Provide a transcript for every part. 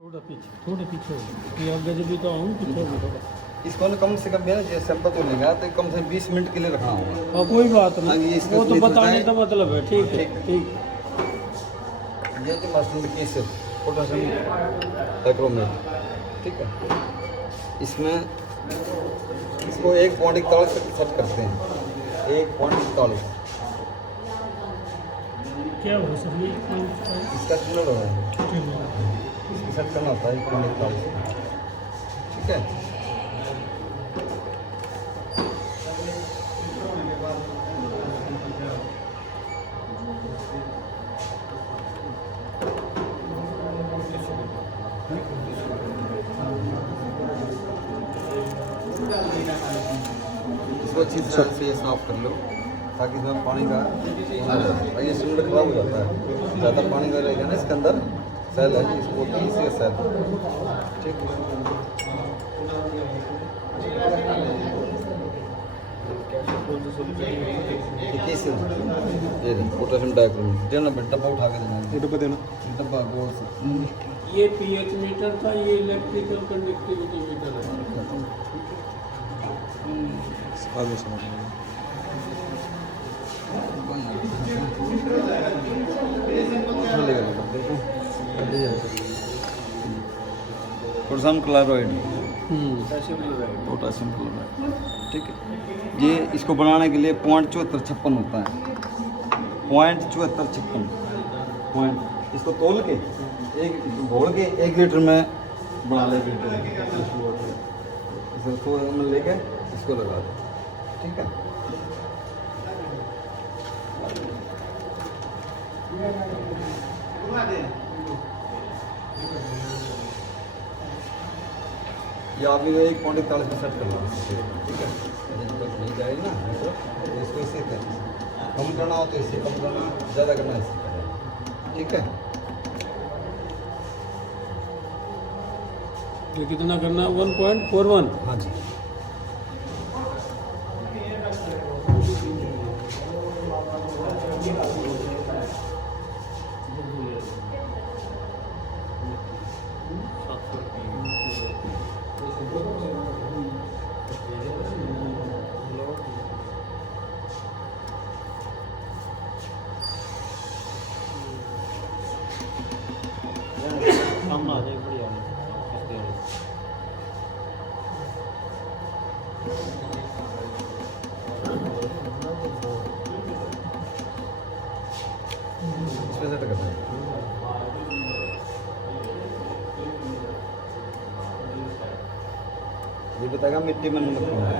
थोड़े पीछे हो ये आगे भी तो आऊँ पीछे भी थोड़ा। इसको ना कम से कम भी ना जैसे सैंपल तो लेगा तो कम से कम 20 मिनट के लिए रखना होगा। हाँ कोई बात हाँ, ये नहीं, इसका वो तो स्लीव बताने होता का है। मतलब है। ठीक है ठीक। ठीक। ये जो मशरूम की पोटेशियम डाइक्रोमेट, ठीक है। इसमें इसको 1.41 तक सेट करते हैं, 1.41 क्या हो सर ये इसका कितना हो रहा है, इसको सेट करना होता है 1.41, ठीक है। इसको अच्छी तरह से साफ कर लो ताकि इसमें पानी का ये सिलेंडर खराब हो जाता है, ज़्यादा पानी का रहेगा ना इसके अंदर सेल है, इसको बोलते हैं इसी सेल, ठीक है। ये पोटेशियम डाइक्रोमेट देना, डब्बा उठा के देना, ये डब्बा देना, डब्बा गोल से। ये पीएच मीटर था, ये इलेक्ट्रिकल कंडक्टिविटी मीटर है। आगे समझ पोटेशियम क्लोराइड, पोटेशियम क्लोराइड, ठीक है। ये इसको बनाने के लिए 0.7456 होता है, 0.7456 पॉइंट। इसको तोल के एक घोल के 1 लीटर में बना लेंगे, इसको लेके इसको लगा दो, ठीक है। ये आप 1.41 में सेट करना, ठीक है। नहीं जाएगी ना तो इसको इसे कम करना हो तो इससे कम करना, ज़्यादा करना इससे करना, ठीक है। ये कितना करना है? 1.41। हाँ जी। सामने आ जाए बढ़िया। इसमें सेट करना है। ये बताएगा मिट्टी में नमक कौन है।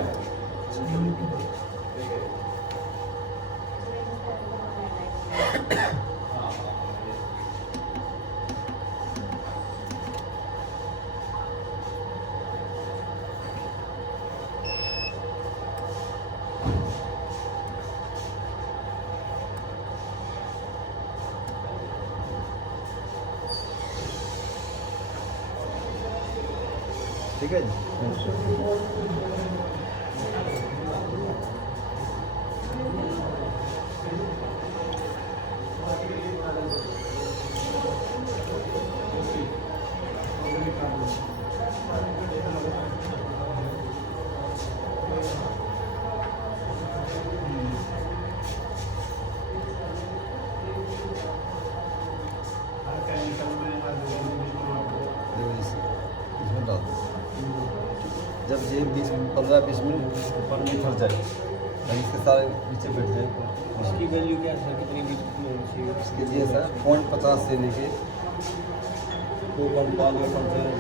ठीक है जी। इसमें डाल दो, जब ये 15-20 मिनट पानी में फंस जाए इसके सारे नीचे बैठ जाए। इसकी वैल्यू क्या है? कितनी होनी चाहिए? इसके लिए सर 0.50 से लेके 2.5 में फंस जाए,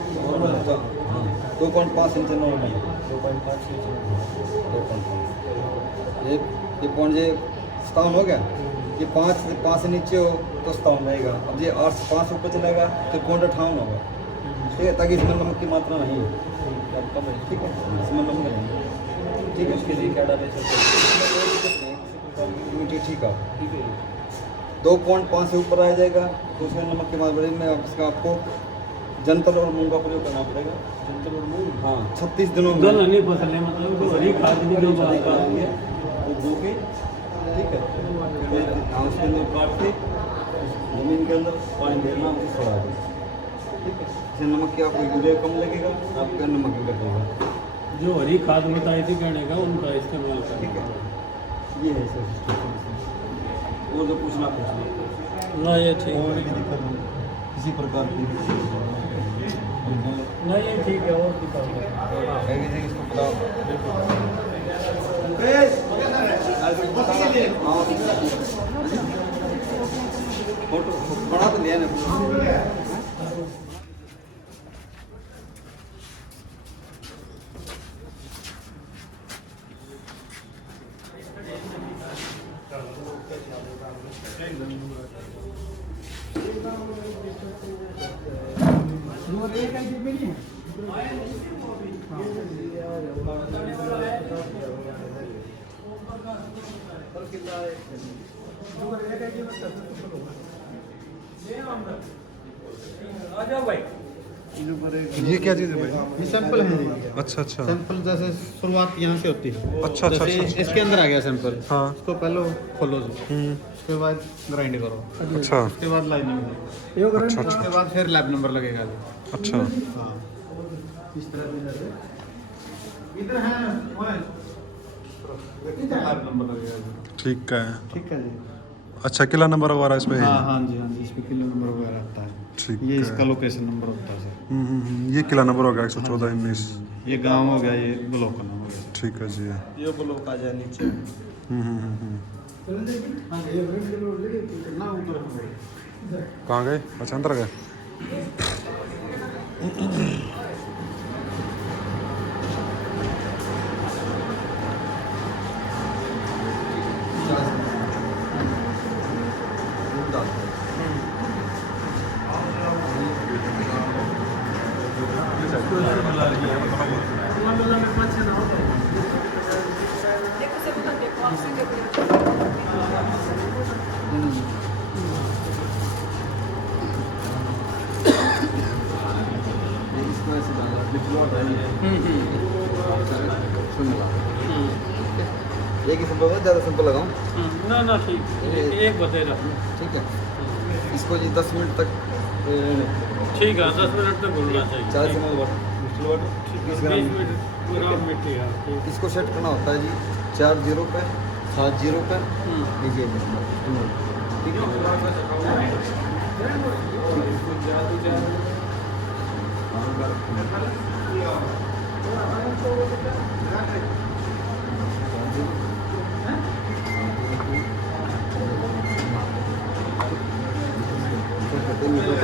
2.5 इंच नॉर्मल, 2.5 ये पॉइंट ये स्टाउन हो गया, ये 5 से नीचे हो तो स्टाउन रहेगा। अब ये 8 से 5 ऊपर चलेगा तो 0.58 होगा, ठीक है, ताकि इसमें नमक की मात्रा नहीं हो, ठीक है, इसमें नमक नहीं, ठीक है। उसके लिए क्या डाले ठीक है, 2.5 से ऊपर आ जाएगा तो उसमें नमक की मात्रा में इसका आपको जंतर और मूंग का प्रयोग करना पड़ेगा। जंतर और मूंग, हाँ 36 दिनों में गल नहीं फसल है, मतलब तो हरी खाद नहीं दो बात का वो बो के, ठीक है, फिर उसके अंदर काट के जमीन के अंदर पानी देना छोड़ा दें। ठीक है। जैसे नमक की आपको यूरिया कम लगेगा, आपका नमक भी लगेगा। जो हरी खाद बताई थी कहने का उनका इस्तेमाल करें। ठीक है, ये है सर। वो जो पूछना ना ये ठीक और भी दिक्कत हो किसी प्रकार की ना ये ठीक है और दिक्कत इसको बताओ। फोटो बना तो लिया ना। आ जाओ भाई। ये क्या चीज़ है भाई? ये सैंपल है। अच्छा अच्छा सैंपल जैसे शुरुआत यहाँ से होती है। अच्छा अच्छा जैसे अच्छा इसके अंदर आ गया सैंपल। हाँ। इसको पहले खोलो जी। उसके बाद ग्राइंड करो। अच्छा उसके बाद लाइनिंग दो। अच्छा अच्छा उसके बाद फिर लैब नंबर लगेगा जी। अच्छा हाँ इस तरह इधर है लैब नंबर लगेगा जी। ठीक है। ठीक है जी। अच्छा किला नंबर वगैरह इस पे है? हाँ हाँ जी हाँ जी, इस पे किलो नंबर वगैरह आता है। ठीक ये है। इसका लोकेशन नंबर होता है सर। ये किला नंबर हो गया 114-19। ये गांव हो गया, ये ब्लॉक का नाम हो गया। ठीक है जी। ये ब्लॉक आ जाए नीचे। कहाँ गए? अच्छा अंदर गए। इसको ऐसे डालना, डिप्लॉट है ये। सुन ला। एक ही सिंपल है, ज़्यादा सिंपल लगाऊं? ना ना ठीक एक बता रहा। ठीक है। इसको जी 10 मिनट तक ठीक है 10 मिनट तक भूलना चाहिए। 40 ml वाटर, डिस्टिल वाटर, 20 ग्राम। 20 मिनट पूरा मिट्टी है ठीक। इसको सेट करना होता है जी 4 0 पे, 7 0 पे। लीजिए ठीक है।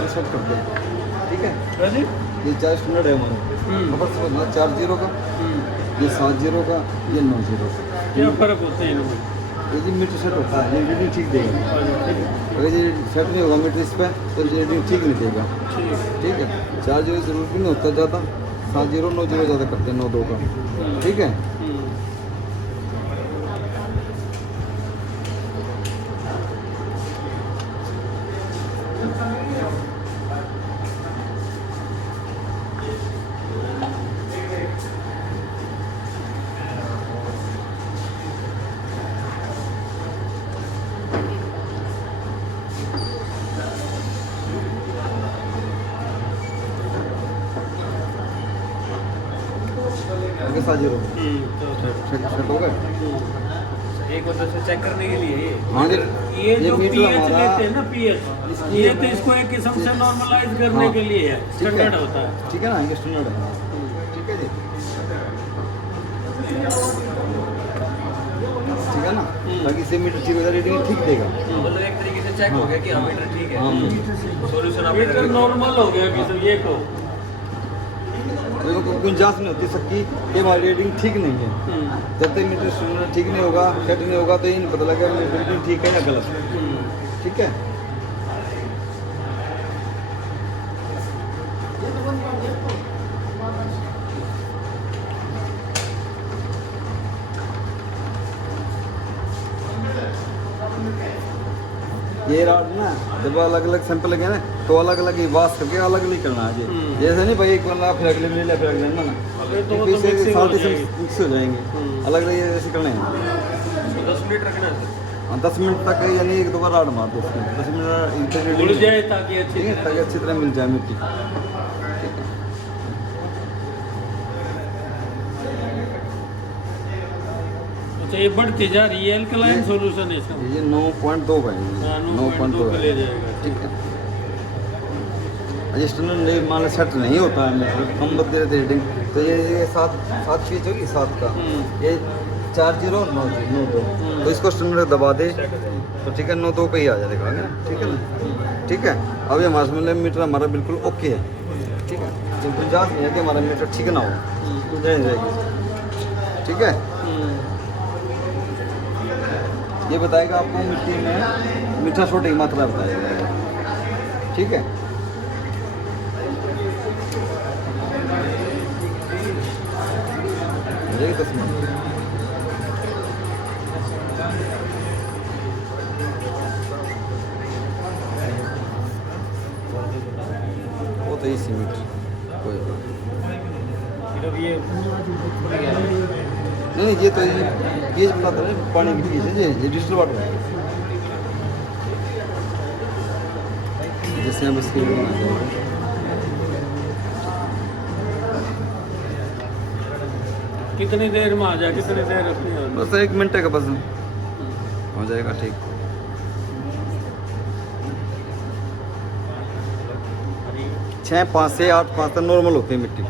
सेट कर दो। ठीक है, है ये 4 स्टैंडर्ड है हमारा। खबर समझना, 4 0 का, ये 7 0 का, ये 9 0 का। क्या फर्क होता है इनमें? ये जी मीटर सेट होता है, ये रीडिंग ठीक देगा। अगर ये सेट नहीं होगा मीटर इस पर तो ये रीडिंग ठीक नहीं देगा। ठीक है, 4 0 जरूर भी नहीं होता ज़्यादा, 7 0 9 0 ज़्यादा करते हैं, 9 2 का। ठीक है, आगे 7 0 सेट हो गए। एक मतलब से चेक करने के लिए हाँ जी, ये जो मीटर पीएच हमारा लेते हैं ना पीएच, ये तो इसको एक किस्म से नॉर्मलाइज करने हाँ, के लिए है, ठीक है। स्टैंडर्ड होता है। ठीक है ना, ये स्टैंडर्ड है। ठीक है जी, ठीक है ना, ताकि से मीटर ठीक हो जाए, रीडिंग ठीक देगा। मतलब एक तरीके से चेक हो गया कि हाँ मीटर ठीक है। हाँ, सॉल्यूशन ये तो आपने नॉर्मल हो गया कि ये को लोगों को गुंजाइश नहीं होती सबकी कि हमारी रेटिंग ठीक नहीं है। जब तक मीटर स्टैंडर्ड ठीक नहीं होगा, सेट नहीं होगा, तो ये नहीं पता लगेगा मीटर रेटिंग ठीक है या गलत। ठीक है, ये रॉड ना जब अलग अलग सैंपल लगे ना तो अलग अलग ही वाश करके अलग अलग करना है जी। जैसे नहीं भाई एक बंदा फिर अगले ले लिया, फिर अगले ना तो वो तो पीछे mixing हो साथ ही जाएगी। मिक्स हो जाएंगे। अलग अलग ये ऐसे करने हैं। 10 मिनट रखना है। हाँ 10 मिनट तक यानी एक दो बार राड मार दो उसमें 10 मिनट उड़ जाए ताकि अच्छी ठीक है, ताकि अच्छी तरह मिल जाए मिट्टी। अच्छा ये बढ़ती जा रही है अल्कलाइन सॉल्यूशन है इसका। ये 9.2 का है, हाँ, 9.2 पे ले जाएगा। ठीक है। स्टैंडर्ड मान लो सेट नहीं होता है मतलब कम बदले रहते रेटिंग, तो ये 7 पीस होगी 7 का, ये 4092, तो इसको स्टैंडर्ड दबा दे तो ठीक है 92 पे ही आ जाएगा ना, ठीक है ना। ठीक है, अब ये हमारा मतलब मीटर हमारा बिल्कुल ओके है, ठीक है। जब गुंजाइश नहीं है कि हमारा मीटर ठीक ना हो, गुंजाइश रहेगी, ठीक है। ये बताएगा आपको मिट्टी में मीठा सोडे की मात्रा बताएगा, ठीक है। ये 10 मिनट वो तो इसी मीटर कोई बात नहीं, ये तो ये बताता है पानी की पीस है, ये डिजिटल वाटर है, जैसे हम इसके कितनी देर में आ जाए, कितनी देर रखनी है? बस 1 मिनट का बस हो जाएगा, ठीक। छः 5 से 8.5 तक नॉर्मल होती है मिट्टी,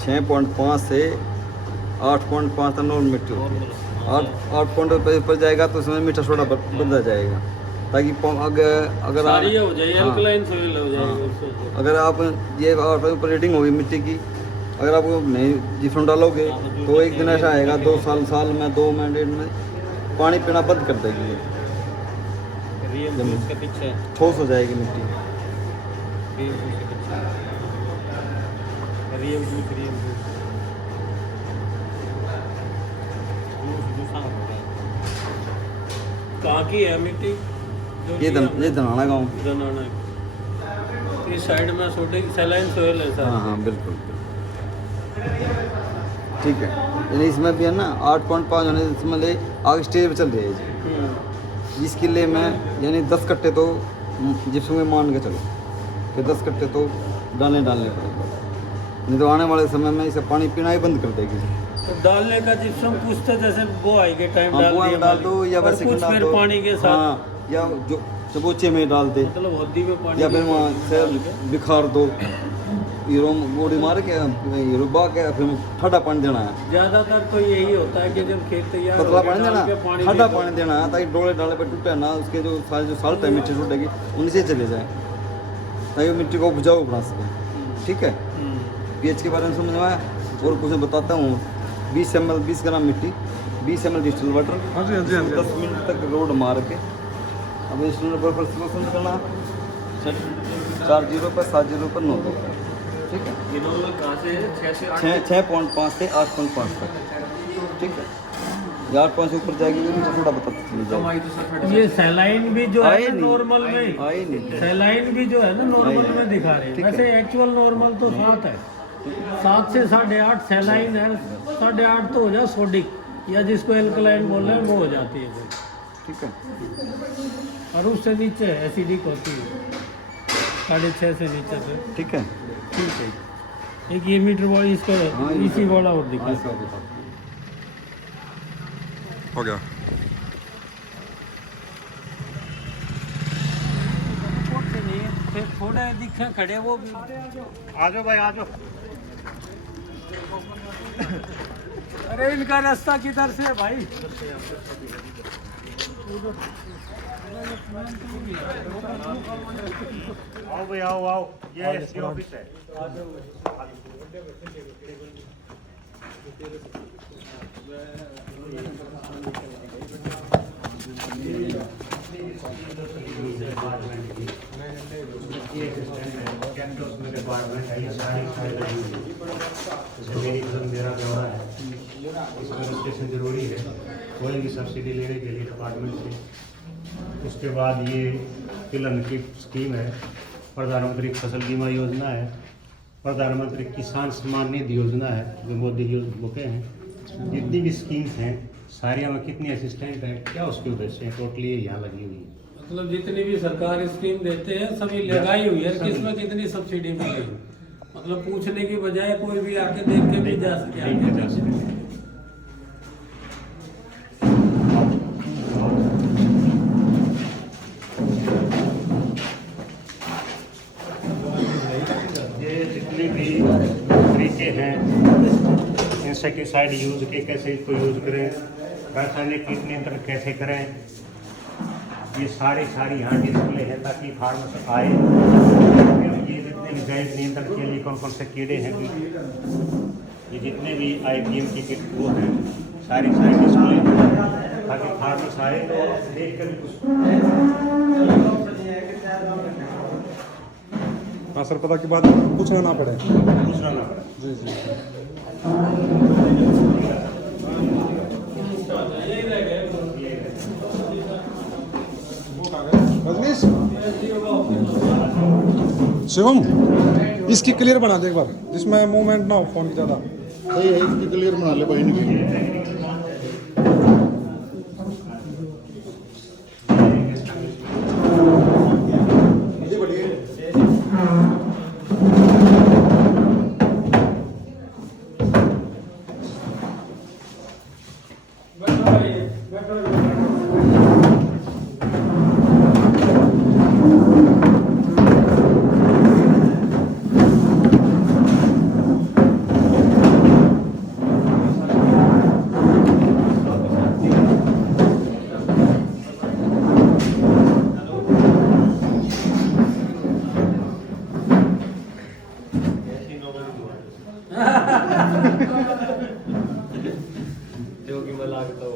6.5 से 8.5 तक नॉर्मल मिट्टी होती है। 8 पॉइंट पर जाएगा तो उसमें मीठा सोडा बदला जाएगा, ताकि अगर सारी हो जाए हाँ, अल्कलाइन सॉइल हो जाएगी। अगर आप ये ऊपर रेटिंग होगी मिट्टी की, अगर आप नहीं जिसमें डालोगे तो एक दिन ऐसा आएगा 2 साल में 2 में 1.5 में पानी पीना बंद कर देगी, ठोस हो जाएगी मिट्टी। कहाँ की है मिट्टी? ये धनाना गाँव। धनाना इस साइड में सोडे की सैलाइन सोयल है सर। हाँ हाँ बिल्कुल, ठीक है। यानी इसमें भी है ना 8.5 यानी इसमें ले आगे स्टेज पे चल रही है जी। इस किले में यानी 10 कट्टे तो जिप्सम में मान के चलो कि 10 कट्टे तो डालने पड़ेगा, नहीं तो आने वाले समय में इसे पानी पीना ही बंद कर देगी। तो डालने का जिप्सम कुछ तो जैसे वो आएगा टाइम डाल दो या वैसे कुछ डाल फिर दो, पानी के साथ, हाँ, या जो चबोचे में डाल दे, मतलब होदी में पानी या फिर वहाँ से बिखार दो, हीरो गोड़ी मार के हीरो बा के फिर ठंडा पानी देना है। ज़्यादातर तो यही होता है कि जब खेत तैयार पतला हो गया, पानी देना, डाल के पानी ठंडा दे दो। पानी देना है ताकि डोले डाले पे टूटे ना, उसके जो सारे जो साल्ट है मिट्टी टूटेगी उनसे चले जाए, ताकि मिट्टी को उपजाऊ बना सके, ठीक है। पीएच के बारे में समझ में आया? और कुछ बताता हूँ। 20 ml 20 ग्राम मिट्टी, 20 ml डिस्टिल वाटर, 10 मिनट तक रोड मार के अब इस पर सिलेक्शन करना 40 पर 70 पर 9, ठीक है। ये नॉर्मल कहाँ से है? 6 से 8 6.5 से 8.5 तक, ठीक है। या 8.5 से ऊपर जाएगी तो मुझे थोड़ा बता दीजिए। कमाई तो सर ये सैलाइन भी जो आए है नहीं, नॉर्मल में, आए नहीं। सैलाइन भी जो है ना नॉर्मल आए में दिखा रहे हैं, ठीक है। वैसे एक्चुअल नॉर्मल तो 7 है, 7 से 8.5 सैलाइन है, 8.5 तो हो जाए सोडिक या जिसको एल्कलाइन बोल रहे हैं वो हो जाती है, ठीक है। और उससे नीचे एसिडिक होती है 6.5 से नीचे से, ठीक है, ठीक है। एक ये मीटर बॉडी इसका हाँ, ये इसी वाला और हाँ, दिखा इसका बता। हो गया। फिर थोड़े दिखे खड़े वो भी आ जाओ भाई आ जाओ। अरे इनका रास्ता किधर से है भाई? आओ भाई आओ आओ, ये एसडी ऑफिस है। मेरा ब्यौरा है, इसमें रजिस्ट्रेशन जरूरी है कोई भी सब्सिडी लेने के लिए डिपार्टमेंट से। उसके बाद ये किलन की स्कीम है, प्रधानमंत्री फसल बीमा योजना है, प्रधानमंत्री किसान सम्मान निधि योजना है जो मोदी जी बुके हैं। जितनी भी स्कीम्स हैं सारिया में कितनी असिस्टेंट है, क्या उसके उद्देश्य है, टोटली यहाँ लगी हुई है। मतलब जितनी भी सरकार स्कीम देते हैं सभी लगाई हुई है, किसमें कितनी सब्सिडी मिली, मतलब पूछने की बजाय कोई भी आके देख के भी जा सके। ये जितने भी तरीके हैं इंसेक्टिसाइड यूज के, कैसे इसको यूज करें, रासायनिक कीट नियंत्रण कैसे करें, ये सारी यहाँ डिस्प्ले है ताकि फार्मर आए। ये जितने भी जैव नियंत्रण के लिए कौन कौन से कीड़े हैं, ये जितने भी IPM की किट वो हैं, सारी डिस्प्ले है ताकि फार्मर्स आए तो देख कर हाँ सर, पता की बात पूछना ना पड़े। दूसरा ना पड़े। जी जी। रजनीश, शिवम, इसकी क्लियर बना दे एक बार, जिसमें मूवमेंट ना हो फोन की ज़्यादा। सही है, इसकी क्लियर बना ले भाई। नहीं जोगी में लागता हो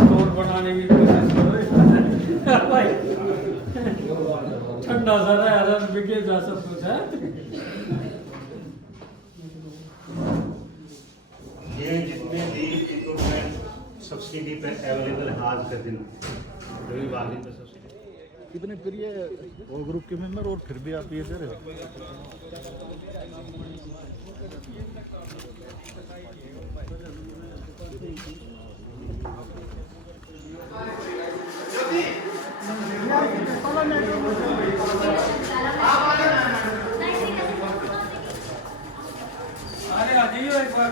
स्टोर बनाने की कोशिश करो भाई, ठंडा सारा यार बिके जा सब कुछ है। ये जितने भी इक्विपमेंट सब्सिडी पे अवेलेबल है आज के दिन, जो भी बागी पे सब्सिडी कितने प्रिय वो ग्रुप के मेंबर, और फिर भी आप ये दे रहे हो। अरे आ जाइए एक बार,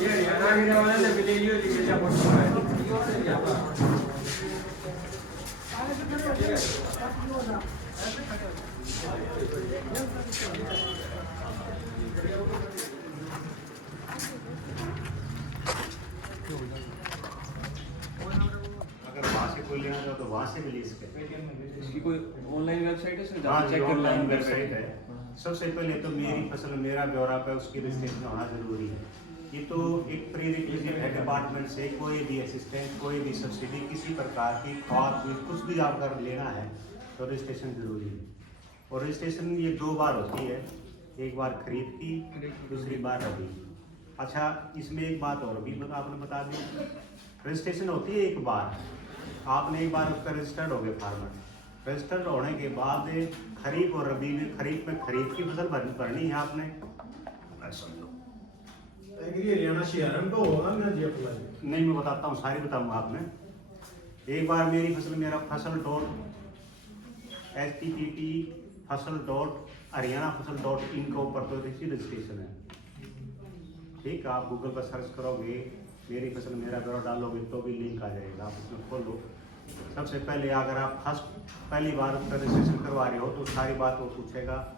ये हरियाणा गिरे वाले ने भी ले लियो लेके जा फोटो है। अगर वहाँ से कोई लेना चाहो तो वहाँ से भी ले सकते हैं। इसकी कोई ऑनलाइन वेबसाइट है इसमें हाँ, चेक कर ऑनलाइन लें वेबसाइट है। सबसे पहले तो मेरी फसल मेरा ब्यौरा पे उसकी रजिस्ट्रेशन होना जरूरी है। ये तो एक प्री रिक्विजिट है डिपार्टमेंट से, कोई भी असिस्टेंट, कोई भी सब्सिडी, किसी प्रकार की खाद बीज कुछ भी आप अगर लेना है तो रजिस्ट्रेशन जरूरी है। और रजिस्ट्रेशन ये 2 बार होती है, एक बार खरीद की, दूसरी बार रबी। अच्छा, इसमें एक बात और भी आपने बता दी, रजिस्ट्रेशन होती है एक बार, आपने एक बार उसका रजिस्टर्ड हो गए फार्मर, रजिस्टर्ड होने के बाद खरीफ और रबी में, खरीफ में खरीफ की फसल भरनी है आपने, समझो हरियाणा शहरन को होगा ना जी अप्लाई। नहीं, मैं बताता हूँ, सारी बताऊँगा आपने। एक बार मेरी फसल मेरा फसल.http फसल.हरियाणा.फसल.इन के ऊपर तो इसी रजिस्ट्रेशन है। ठीक, आप गूगल पर सर्च करोगे, मेरी फसल मेरा ब्यौरा डालोगे तो भी लिंक आ जाएगा, आप उसमें खोलो। सबसे पहले अगर आप पहली बार उसका रजिस्ट्रेशन करवा रहे हो तो सारी बात वो पूछेगा,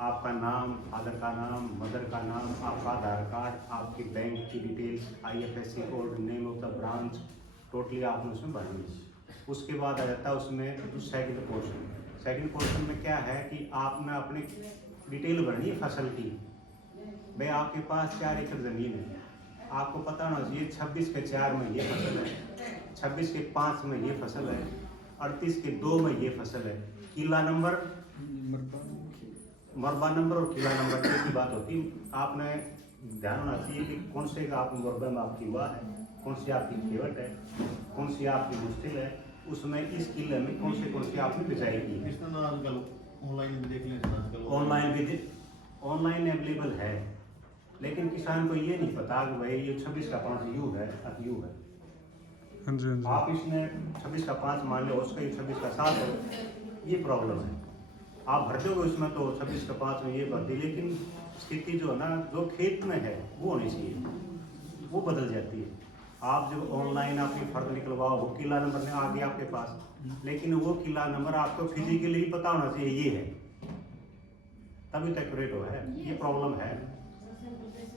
आपका नाम, फादर का नाम, मदर का नाम, आपका आधार कार्ड, आपकी बैंक की details, IFSC code, name of the branch, totally आपने उसमें भरनी है। उसके बाद आ जाता है उसमें सेकंड पोर्शन। सेकंड पोर्शन में क्या है कि आपने अपनी डिटेल भरनी है फसल की। भाई आपके पास 4 एकड़ ज़मीन है, आपको पता होना चाहिए 26 के 4 में ये फसल है, 26 के 5 में ये फसल है, 38 के 2 में ये फसल है। किला नंबर, मरबा नंबर और किला नंबर की बात होती है। आपने ध्यान होना चाहिए कि कौन से का आप मरबे में आपकी हुआ है, कौन सी आपकी खेवट है, कौन सी आपकी मुश्किल है, उसमें इस किले में कौन सी आपने बिजाई की है। इसमें आजकल ऑनलाइन भी देख लेते हैं, आजकल ऑनलाइन अवेलेबल है, लेकिन किसान को ये नहीं पता कि भाई ये 26 का 5 यू है यू है। हाँ जी हाँ जी। आप इसमें 26 का 5 मान लो, उसका ही 26 का 7 हो, ये प्रॉब्लम है। आप भर दोगे उसमें तो 26 का 5 में ये भर दी, लेकिन स्थिति जो है ना जो खेत में है वो होनी चाहिए, वो बदल जाती है। आप जब ऑनलाइन आपकी फर्द निकलवाओ, वो किला नंबर आ गया आपके पास, लेकिन वो किला नंबर आपको फिजिकली ही पता होना चाहिए ये है, तभी तो एक्यूरेट हो है। ये प्रॉब्लम है,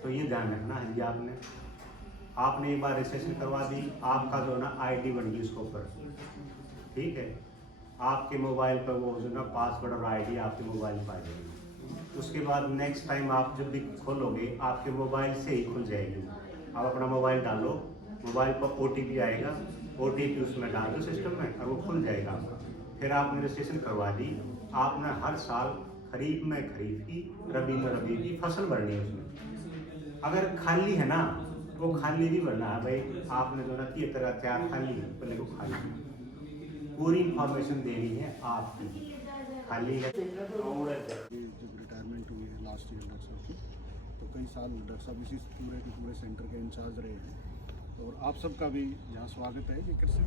तो ये ध्यान रखना है जी। आपने एक बार रजिस्ट्रेशन करवा दी, आपका जो है ना आईडी बन गई उसके ऊपर, ठीक है। आपके मोबाइल पर वो जो ना पासवर्ड और आईडी आपके मोबाइल पर आ जाएगी। उसके बाद नेक्स्ट टाइम आप जब भी खोलोगे आपके मोबाइल से ही खुल जाएगी। आप अपना मोबाइल डालो, मोबाइल पर OTP आएगा, OTP उसमें डाल दो सिस्टम में और वो खुल जाएगा आपका। फिर आपने रजिस्ट्रेशन करवा दी, आपने हर साल खरीफ में खरीफ की, रबी में रबी की फसल भरनी है उसमें। अगर खाली है ना, वो खाली भी भरना है भाई। आपने जो ना 73 का खाली है, पहले को खाली पूरी इंफॉर्मेशन देनी है आपकी, खाली है। जब रिटायरमेंट हुई है लास्ट ईयर डॉक्टर साहब की, तो कई साल डॉक्टर साहब इसी पूरे के पूरे सेंटर के इंचार्ज रहे हैं, और आप सबका भी यहाँ स्वागत है। ये कृषि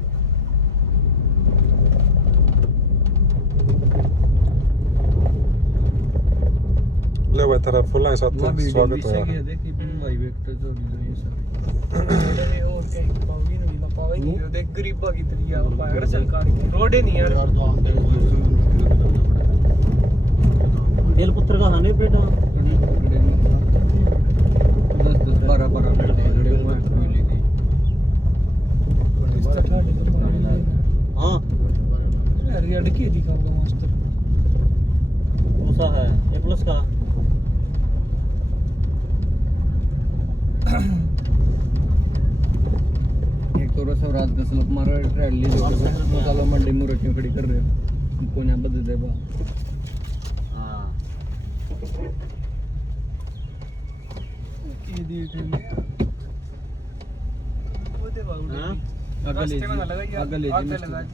ले भाई तेरा फुल है साथ स्वागत है यार। देखी भाई वेक्टर जो ये सब और कहीं पाऊंगी नहीं ना पावेंगे। देख गरीबा की तरिया पागड़ सरकार की रोड ही नहीं यार। तो आते बेल पुत्र का खाने पे 10-12 मिनट खड़े हुए हैं कोई लेके। हाँ अरे अड़की दिखाऊंगा मास्टर कौन सा है ए प्लस का। एक तो रस रात 10 लाख मारा ट्रैली जो मसाला मंडी में क्यों खड़ी कर रहे हो कोने बदल दे बा। हां ये दी वो दे बाउंड्री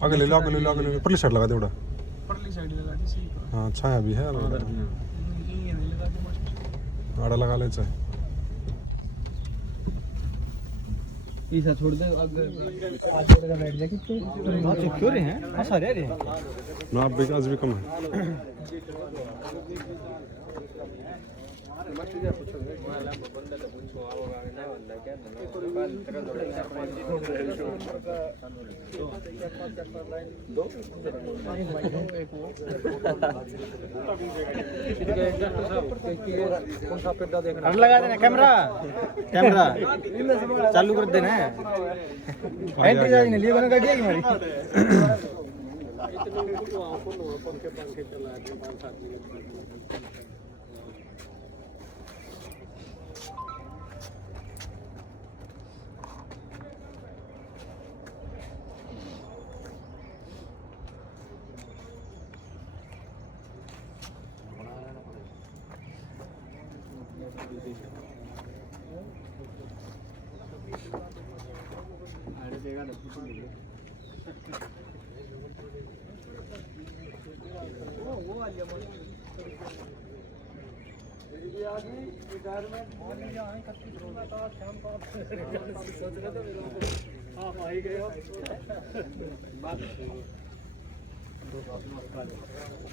आगे ले लो परली साइड लगा दे उड़ा। परली साइड लगा दी सही। हाँ छाया भी है, ये नहीं लगा दे मास्टर आड़ा लगा ले चाहे। इसा छोड़ दे आगे आगे लगा बैठ जा कितने हां सिक्योर हैं। हां सारे रे ना आप विकास भी कम है। लगा देना कैमरा चालू कर देना है। एंट्री जाने नहीं लिए बना गाड़ी है हमारी।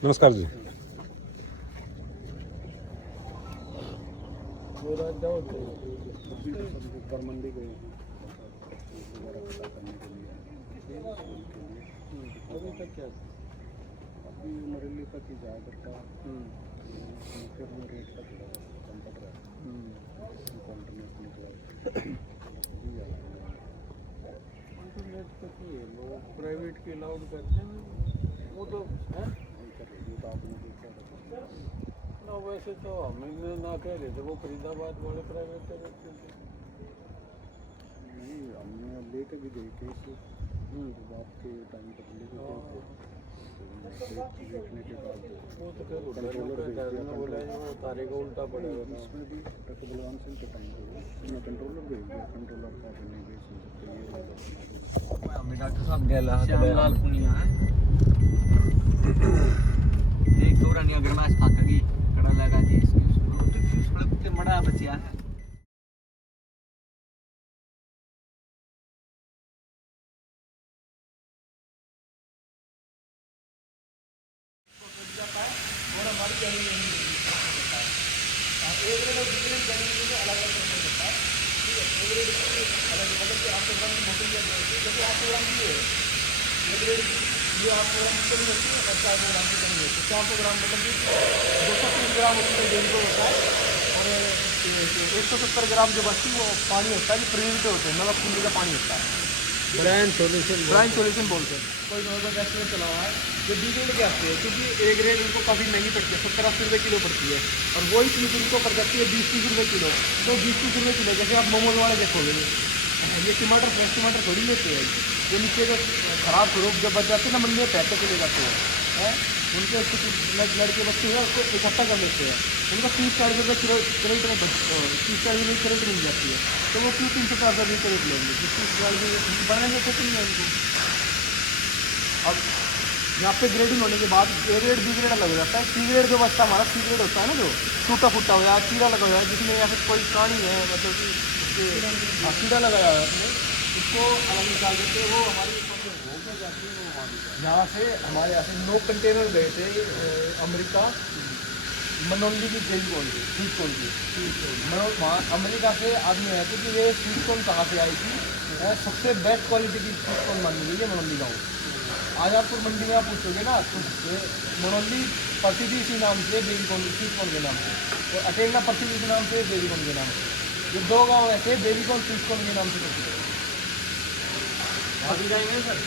नमस्कार जी। पर मंडी गए अभी तक क्या अभी मरेली तक ही जाया करता फिर वो रेट का थोड़ा कम पड़ रहा है। कॉन्टिन्यूस निकला इंटरनेट तक ही है, लोग प्राइवेट के अलाउड करते हैं वो तो है तो आपने देखा ना। वैसे तो हमें ना कह रहे थे वो फरीदाबाद वाले प्राइवेट कर रहे थे। नहीं हमने लेकर भी गए केस बात के टाइम पर लेकर गए थे, देखने के बाद वो तो कंट्रोलर बोला वो तारे को उल्टा पड़ेगा। इसमें भी डॉक्टर बलवान सिंह के टाइम पे मैं कंट्रोलर भेज दिया, कंट्रोलर का नहीं भेज सकते। ये हमें डॉक्टर साहब गया श्यामलाल पुनिया है एक तो रानी अगर मैच था कगी कड़ा लगा दी इसमें उसको मड़ा बचिया है। ये 800 ग्राम की कमी होती है और 400 ग्राम की कमी होती है। 400 ग्राम मतलब कि 230 ग्राम उसमें डेंगू होता है और 170 ग्राम जो बचती है वो पानी होता है, जो प्रेरित होते हैं, नमक खुली का पानी होता है, ब्राइन सोल्यूशन बोलते हैं। कोई नॉर्मल रेस्टोरेंट चला हुआ है जो बी ग्रेड के आते हैं, क्योंकि ए ग्रेड उनको काफ़ी महंगी पड़ती है, 70-80 रुपये किलो पड़ती है, और वही चीज़ उनको पड़ जाती है 20-30 रुपये किलो। तो 20-30 रुपये किलो, जैसे आप मोमोज वाले देखोगे ये टमाटर, फ्रेश टमाटर थोड़ी लेते हैं, जो नीचे जो खराब स्वरूप जो बच जाते हैं ना, मंडी में पैसे के ले जाते हैं, उनके कुछ लड़के बच्चे हैं उसको इकट्ठा कर लेते हैं, उनको 30-40 रुपये किलो क्रेडिट में 30-40 रुपये क्रेडिट मिल जाती है, तो वो क्यों 300-400 रुपये क्रेडिट लेंगे, 30-40 बढ़ाने से नहीं है उनको। अब यहाँ पे ग्रेडिंग होने के बाद ए ग्रेड बी ग्रेड अलग हो जाता है। सी ग्रेड जो बचता हमारा सी ग्रेड होता है ना, जो टूटा फूटा हुआ है, कीड़ा लगा हुआ है, जिसमें या फिर कोई कहानी है, मतलब कि कीड़ा लगाया हुआ है उसमें, उसको अलग निकाल देते हैं, वो हमारी जाती है। वो यहाँ से हमारे यहाँ से 9 कंटेनर गए थे अमेरिका, मनोली की जेल कौन थी, स्वीट कौन थी, वहाँ अमेरिका से आदमी आए थे कि ये स्वीट कौन कहाँ से आई थी, सबसे बेस्ट क्वालिटी की स्वीट कौन मानी गई है मनोली गाँव। आज आपको मंडी में आप पूछोगे ना तो मनोली प्रसिद्ध इसी नाम से, बेबी कॉर्न, स्वीट कॉर्न के नाम से, और अटेलना प्रसिद्ध इसी नाम से, बेबी कॉर्न के नाम से। ये 2 गाँव ऐसे बेबी कॉर्न, स्वीट कॉर्न के नाम से प्रसिद्ध है। अभी जाएंगे सर?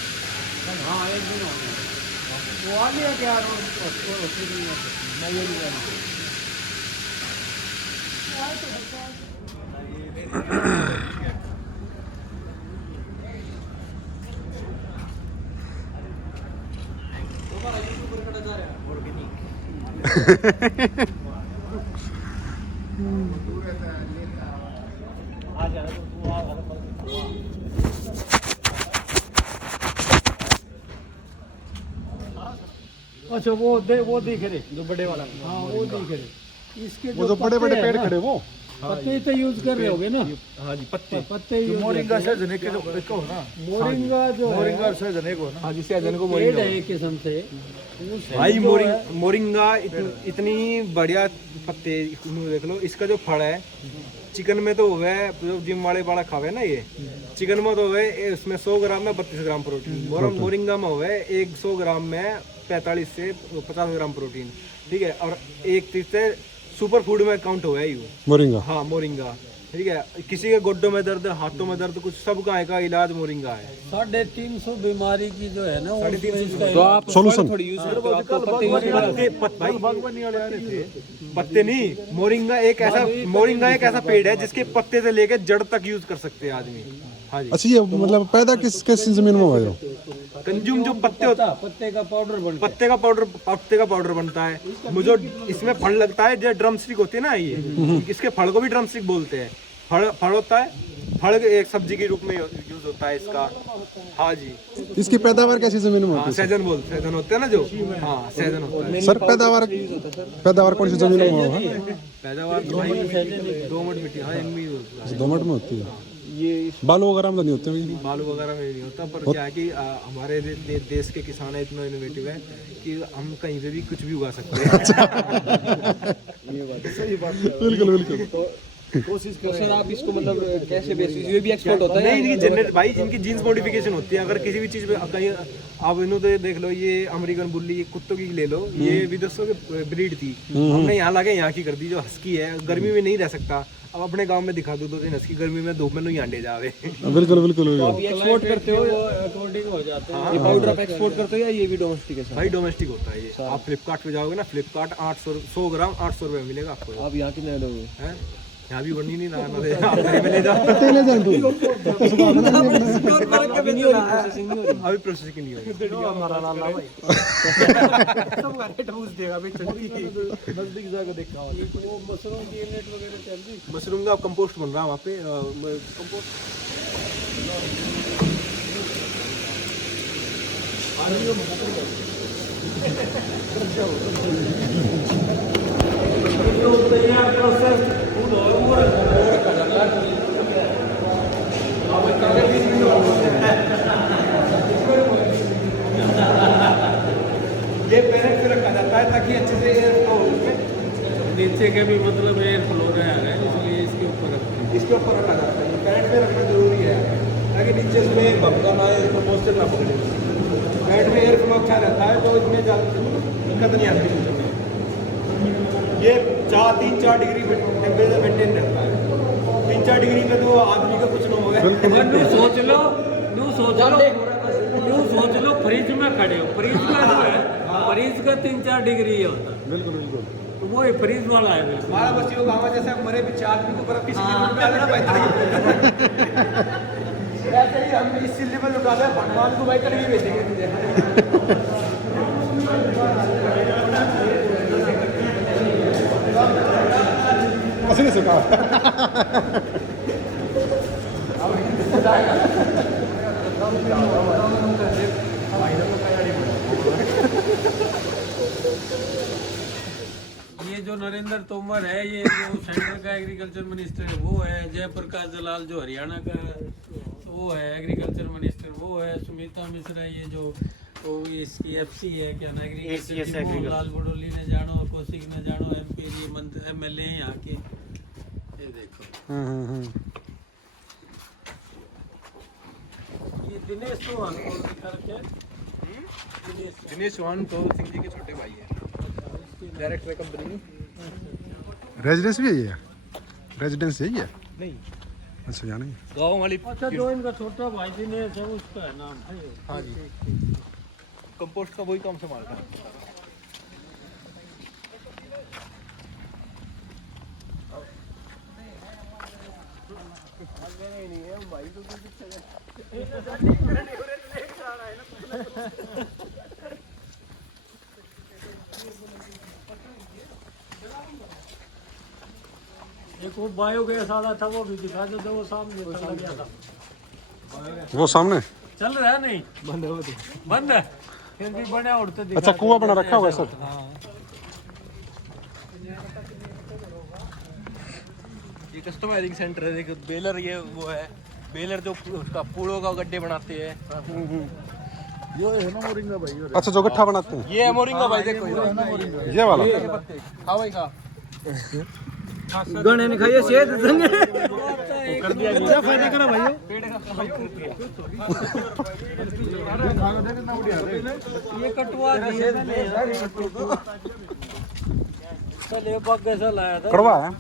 हाँ, एक दिन हो गया। वो आ गया क्या? मैं ये नहीं जानता। अच्छा वो दिख रहे जो बड़े वाला, हाँ वो दिख रहे, इसके वो जो बड़े बड़े पेड़ खड़े वो पत्ते तो यूज कर रहे होगे ना? हाँ जी, पत्ते यूज मोरिंगा सहजने के को ना, मोरिंगा जो मोरिंगा सहजने को ना, हाँ जी, सहजन को पेड़ मोरिंगा है एक किस्म से। भाई मोरिंगा इतनी बढ़िया पत्ते देख लो। इसका जो फल है चिकन में तो हुआ है, जो जिम वाले बड़ा खावे ना, ये चिकन में तो हुआ है इसमें 100 ग्राम में 32 ग्राम प्रोटीन, मोरिंगा में हुआ है 100 ग्राम में 45 से 50 ग्राम प्रोटीन, ठीक है। और एक चीज से सुपर फूड में काउंट हुआ है ये मोरिंगा। हाँ मोरिंगा, ठीक है। किसी के गोड्डों में दर्द, हाथों में दर्द, कुछ सब का इलाज मोरिंगा है। 350 बीमारी की जो है ना, वो तो आप सोल्यूशन पत्ते नहीं, मोरिंगा एक ऐसा पेड़ है जिसके पत्ते से लेके जड़ तक यूज कर सकते हैं आदमी। हाँ जी। अच्छा, ये मतलब पैदा किस जमीन में हुआ है? कंज्यूम जो पत्ते होता है, पत्ते का पाउडर पत्ते का पाउडर बनता है। मुझे इसमें फल लगता है, जो ड्रम स्टिक होती है ना, ये इसके फल को भी ड्रम स्टिक बोलते हैं। फल होता है, फल एक सब्जी के रूप में यूज होता है इसका। हाँ जी। इसकी पैदावार कैसी जमीन में होती है? सहजन होते हैं ना जो, हाँ सहजन होता है। सर पैदावार कौन सी जमीन में हुआ है? पैदावार दोमट मिट्टी, हाँ इनमें ही होता है। दोमट में होती है। ये बालू वगैरह में तो नहीं होते हैं? बालू वगैरह में नहीं होता, पर क्या है कि हमारे देश के किसान है इतना इनोवेटिव है कि हम कहीं पे भी कुछ भी उगा सकते हैं। बिल्कुल बिल्कुल। कोशिश करें। सर आप इसको मतलब कैसे बेसिस ये भी एक्सपोर्ट होता है? नहीं, इनकी जनरेट भाई, इनकी जीन्स मॉडिफिकेशन होती है। अगर किसी भी चीज़ पे कहीं आप इन्हों तो देख लो, ये अमेरिकन बुल्ली, कुत्तों की ले लो, ये विदेशों की ब्रीड थी, हमने यहाँ लाके यहाँ की कर दी। जो हस्की है गर्मी में नहीं रह सकता, अब अपने गांव में दिखा दो 2 दिन हस्की, गर्मी में धूप में नहीं अंडे जावे। बिल्कुल बिल्कुल। एक्सपोर्ट करते हो अकॉर्डिंग हो जाते हैं। ये पाउडर आप एक्सपोर्ट करते हो या ये भी डोमेस्टिक है सर? भाई डोमेस्टिक होता है ये। आप फ्लिपकार्ट पे जाओगे ना, फ्लिपकार्ट 100 ग्राम 800 रुपये मिलेगा आपको। आप यहाँ कितने लोगे? हैं यहाँ भी बनी नहीं रहा, आप ले जाओ। अभी प्रोसेसिंग नहीं होगी। मशरूम का कंपोस्ट बन रहा है वहाँ पे, कंपोस्ट। ये पहले से रखा जाता है ताकि अच्छे से एयर फ्लो हो। नीचे के भी मतलब एयर फ्लो रहा है, इसलिए इसके ऊपर इसके ऊपर रखा जाता है। ये पैंट में रखना जरूरी है ताकि नीचे इसमें भपका ना आए, कंपोस्टर ना पकड़े। पैंट में एयर फ्लो अच्छा रहता है तो इसमें दिक्कत नहीं आती। ये 3-4 डिग्री टेम्परेचर मेंटेन रहता है। 3-4 डिग्री में तो आदमी का कुछ ना होगा। सोच लो फ्रिज में खड़े हो, फ्रिज का जो है फ्रिज का 3-4 डिग्री होता है। बिल्कुल बिल्कुल। तो वो फ्रिज वाला है बिल्कुल। हमारा बस ये गाँव जैसे मरे पीछे आदमी को बर्फ किसी ऐसे ही हम इस सिल्ली में लुटा दें, भगवान को भाई करके भेजेंगे। पसीने से कहा। ये जो नरेंद्र तोमर है, ये जो सेंटर का एग्रीकल्चर मिनिस्टर है वो है, जयप्रकाश दलाल जो हरियाणा का वो है एग्रीकल्चर मिनिस्टर वो है, सुमिता मिश्रा ये जो वो इसकी एफसी है क्या ना एग्रीकल्चर, लाल बडोली ने जानो, कौशिक ने जानो, MP ये मंत्री MLA यहाँ के। ये देखो ये दिनेश चौहान को करके दिनेश चौहान तो सिंह जी के छोटे भाई है, डायरेक्टर कंपनी। रेजिडेंस भी है ये? रेजिडेंस यही है? नहीं, अच्छा यहाँ नहीं। गाँव वाली। अच्छा जो इनका छोटा भाई दिनेश है उसका है नाम है। हाँ जी, कंपोस्ट का वही काम संभालता है। एक वो बायोगैस वाला था वो भी दिखा दो, वो सामने चल गया था। वो सामने चल रहा है नहीं? बंद है वो तो। बंद है फिर भी बने उड़ते दिखा अच्छा दो। कुआं बना रखा हुआ है सर। ये कस्टमाइजिंग सेंटर है। देखो बेलर ये वो है, बेलर जो उसका पूड़ों का गड्ढे बनाते हैं। ये है ना मोरिंगा भाई। अच्छा जो गट्ठा बनाते हैं ये है मोरिंगा भाई, देखो ये वाला। हाँ भाई का गणे ने खाइए सेहत संगे कर दिया। क्या फायदा करा भाई? पेड़ का सफाई करती है। ये कटवा दिए कल ये बग कैसा लाया था। कड़वा है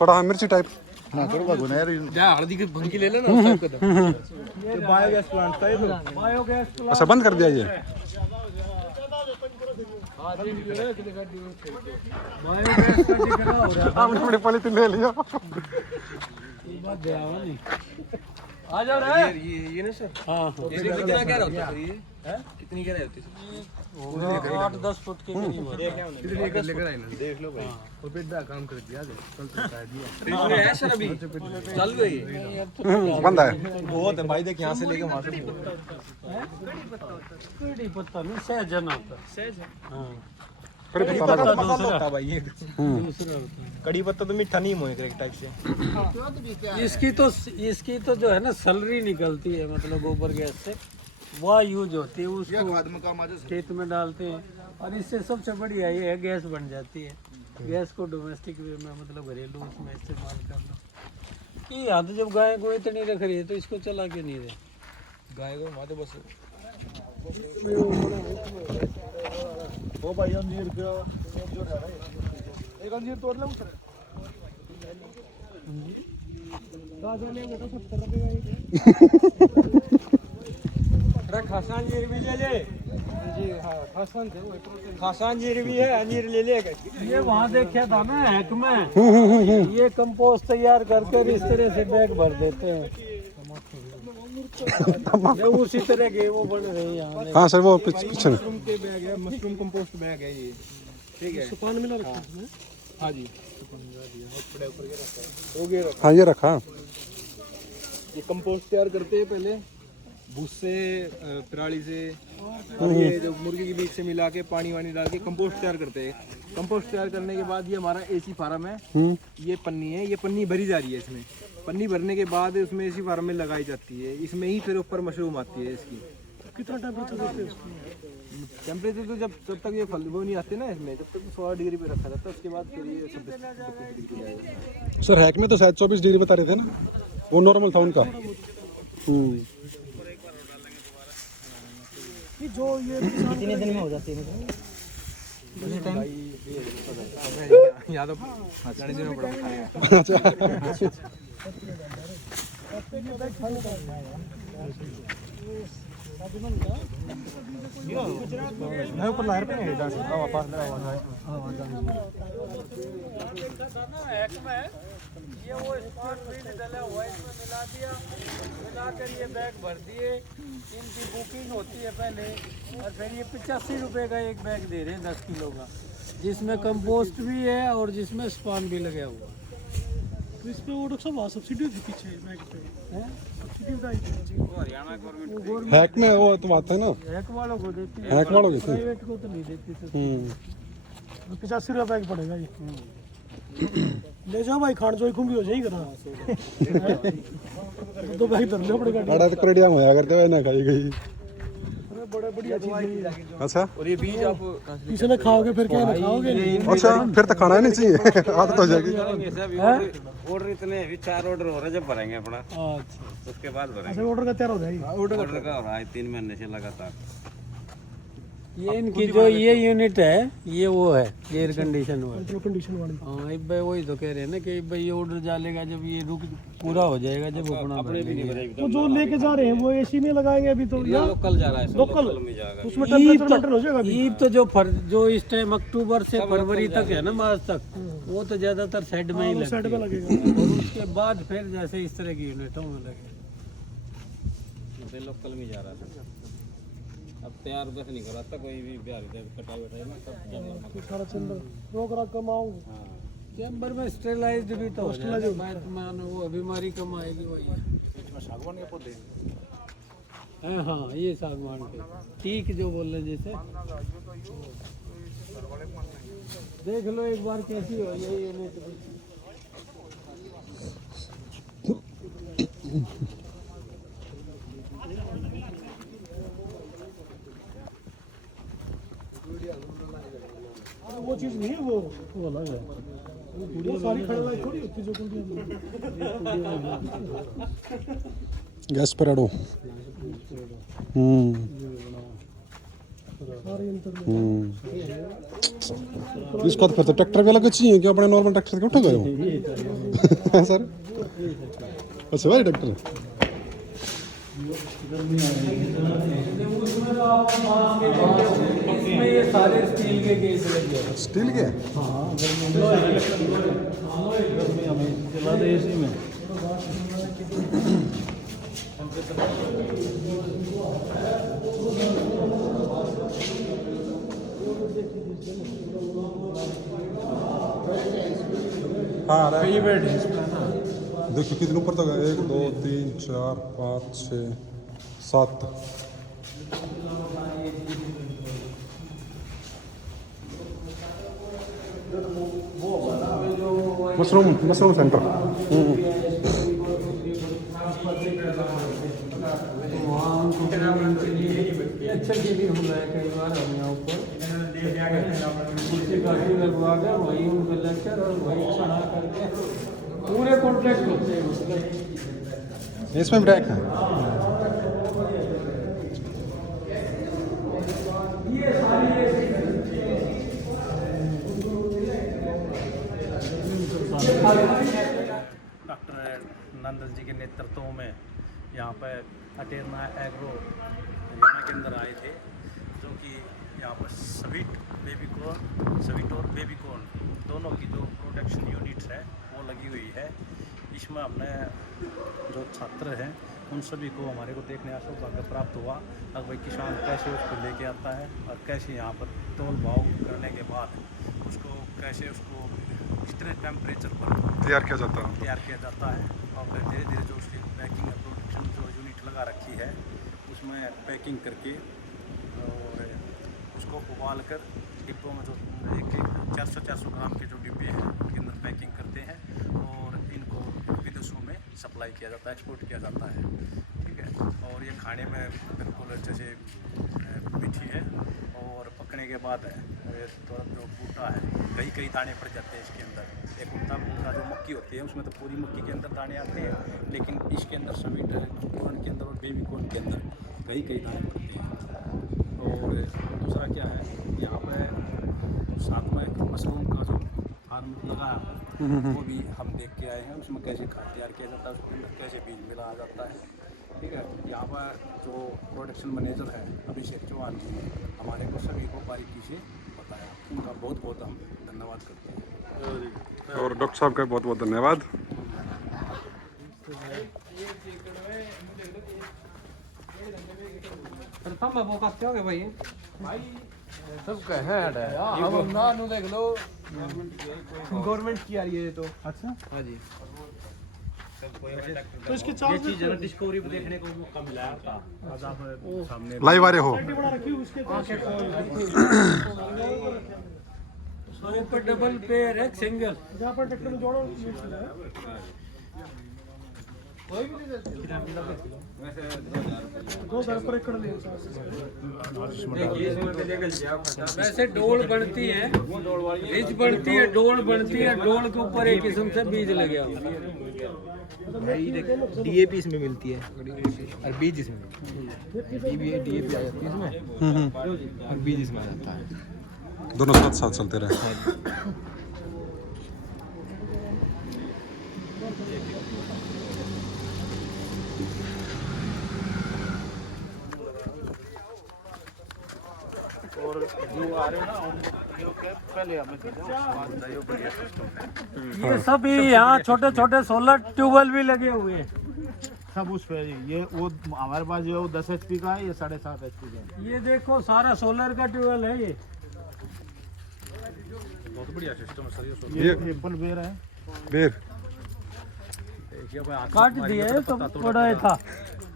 थोड़ा, हाँ मिर्ची टाइप। हाँ कड़वा गुना यार। जा हल्दी की भंगी ले लेना उस टाइप का। ये बायोगैस प्लांट था ये तो। बायोगैस अच्छा बंद कर दिया ये? बायोगैस का दिख रहा हो रहा आपने बड़ी पॉलीथीन ले लिया। ये बात ध्यान नहीं। आ जाओ रे। ये ना सर। हाँ ये कितना कह रहा होता है ये? कितनी कह रहे होते हैं? 8-10 फुट के करीब होता है। लेकर आए ना, देख लो भाई। और पेट काम कर दिया कल तो शायद ये। इसमें है सर अभी चालू है ये। बंद है। बहुत है भाई, देख यहाँ से लेके वहाँ से। कड़ी पत्ता नहीं सहजन होता है। सहज हाँ कड़ी कड़ी पत्ता पत्ता लगा। मसाला दूसरा होता है भाई ये। दूसरा होता है। कड़ी पत्ता तो मीठा नहीं मोए एक टाइप से। इसकी तो जो है ना सैलरी निकलती है, मतलब गोबर गैस से वह यूज होती है, उसको खेत में डालते हैं। और इससे सबसे बढ़िया ये है गैस बन जाती है। गैस को डोमेस्टिक वे में मतलब घरेलू उसमें इस्तेमाल कर लो कि यहाँ तो जब गाय को इतनी रख रही है तो इसको चला क्यों नहीं रहे? गाय को वहाँ तो बस वो भाई अंजीर का एक अंजीर तोड़ ले उसे। खासा अंजीर भी ले ले जी। हाँ खासा अंजीर भी है, अंजीर ले ले। ये वहाँ देखा था ना हैक में, ये कंपोस्ट तैयार करके इस तरह से बैग भर देते हैं। ये उसी तरह के वो बन रहे हैं यहाँ। हाँ सर वो पीछे। मशरूम के बैग है, मशरूम कंपोस्ट बैग है ये। ठीक है, सुपान में रखा है। हाँ जी हो गया। हाँ ये रखा। ये कंपोस्ट तैयार करते हैं पहले भूसे पराली से, और ये जो मुर्गी के बीज से मिला के पानी वानी डाल के कंपोस्ट तैयार करते हैं। कंपोस्ट तैयार करने के बाद ये हमारा AC फार्म है। ये पन्नी है, ये पन्नी भरी जा रही है। इसमें पन्नी भरने के बाद उसमें AC फार्म में लगाई जाती है। इसमें ही फिर ऊपर मशरूम आती है इसकी। कितना टेम्परेचर देते हैं उसको? टेम्परेचर तो जब तक ये फल वो नहीं आते ना इसमें, जब तक 16 डिग्री पे रखा जाता है, उसके बाद फिर ये 26 डिग्री पे जाएगा। सर हैक में तो शायद 24 डिग्री बता रहे थे ना, वो नॉर्मल था उनका। कि जो ये कितने दिन में हो जाती है यहाँ तो जाने देना पड़ा। नहीं ऊपर लहर पे नहीं डांस का वापस लगा हुआ है। हैक में ये वो स्मार्ट फीड डाला हुआ है, इसमें मिला दिया, मिलाकर ये बैग भर दिए। इनकी बुकिंग होती है पहले और फिर ये 85 रुपये का एक बैग दे रहे हैं 10 किलो का, जिसमें कंपोस्ट भी है और जिसमें स्पान भी लगा हुआ है। तो इस पे वो डॉक्टर साहब सब्सिडी होती पीछे बैग पे हैं? सब्सिडी बताई थी हरियाणा गवर्नमेंट हैक में वो तो बात है ना, हैक वालों को देती है, हैक वालों की थी। प्राइवेट को तो नहीं देती सर। 85 रुपये बैग पड़ेगा ये। ले जाओ भाई, खान जो भी हो जाएगी ना तो बैग धर लो पड़ेगा। अड़ा तो करेडिया में आया करते हुए ना खाई गई। अरे बड़े बढ़िया चीज़ है। अच्छा और ये बीज आप इसे ना खाओगे फिर क्या ना खाओगे। अच्छा, फिर तो खाना ही नहीं चाहिए, आदत हो जाएगी। ऑर्डर इतने अभी 4 ऑर्डर हो रहे हैं, जब भरेंगे अपना अच्छा, उसके बाद भरेंगे। ऐसे ऑर्डर का तैयार हो जाएगी। ऑर्डर का हो रहा है 3 महीने से लगातार। ये इनकी जो ये यूनिट है, ये वो है एयर कंडीशन वाली। तो कंडीशन वाली हाँ, एक भाई वही तो कह रहे हैं ना कि भाई ये ऑर्डर डालेगा जब ये रुक पूरा हो जाएगा, जब अपना भरेंगे। तो जो लेके जा रहे हैं वो एसी में लगाएंगे अभी तो, या लोकल जा रहा है, लोकल में जाएगा। उसमें टेम्परेचर मेंटेन हो जाएगा अभी। ईद तो जो इस टाइम अक्टूबर से फरवरी तक है ना, मार्च तक, वो तो ज्यादातर साइड में ही साइड लगती में है। लगेगा। और उसके बाद फिर जैसे इस तरह की यूनिटों में लगे। लोकल में जा रहा था। अब तैयार बस नहीं कराता कोई भी बिहार कटाई वटाई ना, सब जंगल में। तो सारा चंद्र रोक रात कम आऊंगे। चैम्बर में स्टेलाइज्ड भी तो हो जाएगा, बाद में वो बीमारी कम आएगी वही। सागवान के पौधे हाँ, ये सागवान के ठीक जो बोल रहे हैं जैसे। देख लो एक बार कैसी हो ये यूनिट। वो चीज़ नहीं है, वो अलग है। वो सारी खड़े थोड़ी होती जो कुंडियाँ गैस्पेराडो। सारे यंत्र इसका तो फिर तो ट्रैक्टर वाला कुछ चाहिए, क्या अपने नॉर्मल ट्रैक्टर से उठा गए हो सर? अच्छा भाई ट्रैक्टर इसमें ये सारे स्टील के गेज लगे हैं। स्टील के? चला दे इसी में। हाँ कई बेड है इसमें ना। देखिए कितने ऊपर तक है, 1 2 3 4 5 6 7। Mushroom centre. वहाँ उनको ट्रेनिंग के लिए अच्छा के लिए हुआ है। कई बार हम यहाँ ऊपर कुर्सी काफी लगवा कर वही उनको लेक्चर और वही पढ़ा करके पूरे कॉन्ट्रैक्ट होते हैं मतलब। इसमें ब्रेक है। डॉक्टर नंदन जी के नेतृत्व में यहाँ पर अटेरना एग्रो हरियाणा के अंदर आए थे, जो कि यहाँ पर स्वीट और बेबी कॉर्न दोनों की जो प्रोडक्शन यूनिट्स है वो लगी हुई है। इसमें हमने जो छात्र हैं उन सभी को हमारे को देखने का सौभाग्य प्राप्त हुआ। अब भाई किसान कैसे उसको लेके आता है और कैसे यहाँ पर तोल भाव करने के बाद उसको कैसे उसको कितने टेम्परेचर पर तैयार किया जाता है और फिर धीरे धीरे जो उसकी पैकिंग प्रोडक्शन जो यूनिट लगा रखी है उसमें पैकिंग करके और उसको उबाल कर डिब्बों में जो 400 ग्राम के जो डिब्बे हैं उनके अंदर पैकिंग करते हैं और इनको विदेशों में सप्लाई किया जाता है, एक्सपोर्ट किया जाता है। ठीक है, और ये खाने में बिल्कुल अच्छे से पकने के बाद है ये थोड़ा जो बूटा है कई दाने पड़ जाते हैं इसके अंदर। एक उल्टा बूटा जो मक्की होती है उसमें तो पूरी मक्की के अंदर दाने आते हैं, लेकिन इसके अंदर सभी कॉर्न के अंदर और बेबी कॉर्न के अंदर कई दाने पड़ते हैं। और दूसरा क्या है, यहाँ पे साथ में एक मशरूम का जो फार्म लगाया वो भी हम देख के आए हैं, उसमें कैसे खाद तैयार किया जाता है, उसके अंदर कैसे बीज मिलाया जाता है। ठीक है, यहाँ पर जो प्रोडक्शन मैनेजर है अभिषेक चौहान जी ने हमारे को सभी को बारीकी से बताया, उनका बहुत बहुत हम धन्यवाद करते हैं। और डॉक्टर साहब का बहुत बहुत धन्यवाद। सब कहे हम ना नु देख लो गवर्नमेंट की आ रही है ये तो। अच्छा हाँ जी। तो इसके ये चार्ज चीज़ है डिस्कवरी पे देखने को मौका मिला था, आज आप सामने लाइव आ रहे हो। बड़ा रखी उसके ऊपर डबल पेयर है सिंगल। जहाँ पर ट्रैक्टर में जोड़ो वैसे डोल बनती है, रिज बनती है, डोल बनती है, डोल के ऊपर एक किस्म से बीज लगे हुए। डीएपी इसमें मिलती है और बीज इसमें डीएपी आ जाती है इसमें और बीज इसमें आ जाता है। दोनों साथ साथ चलते रहे। और जो आ रहे हैं ना पहले हमें बढ़िया सिस्टम है। ये सभी यहाँ छोटे छोटे सोलर ट्यूबवेल भी लगे हुए हैं। सब उस पे ये वो हमारे पास जो है वो 10 HP का है, ये 7.5 HP का है। ये देखो सारा सोलर का ट्यूबवेल है ये। बहुत बढ़िया सिस्टम है सर ये ट्रिपल बेर है। बेर काट दिया है तो बड़ा ही था।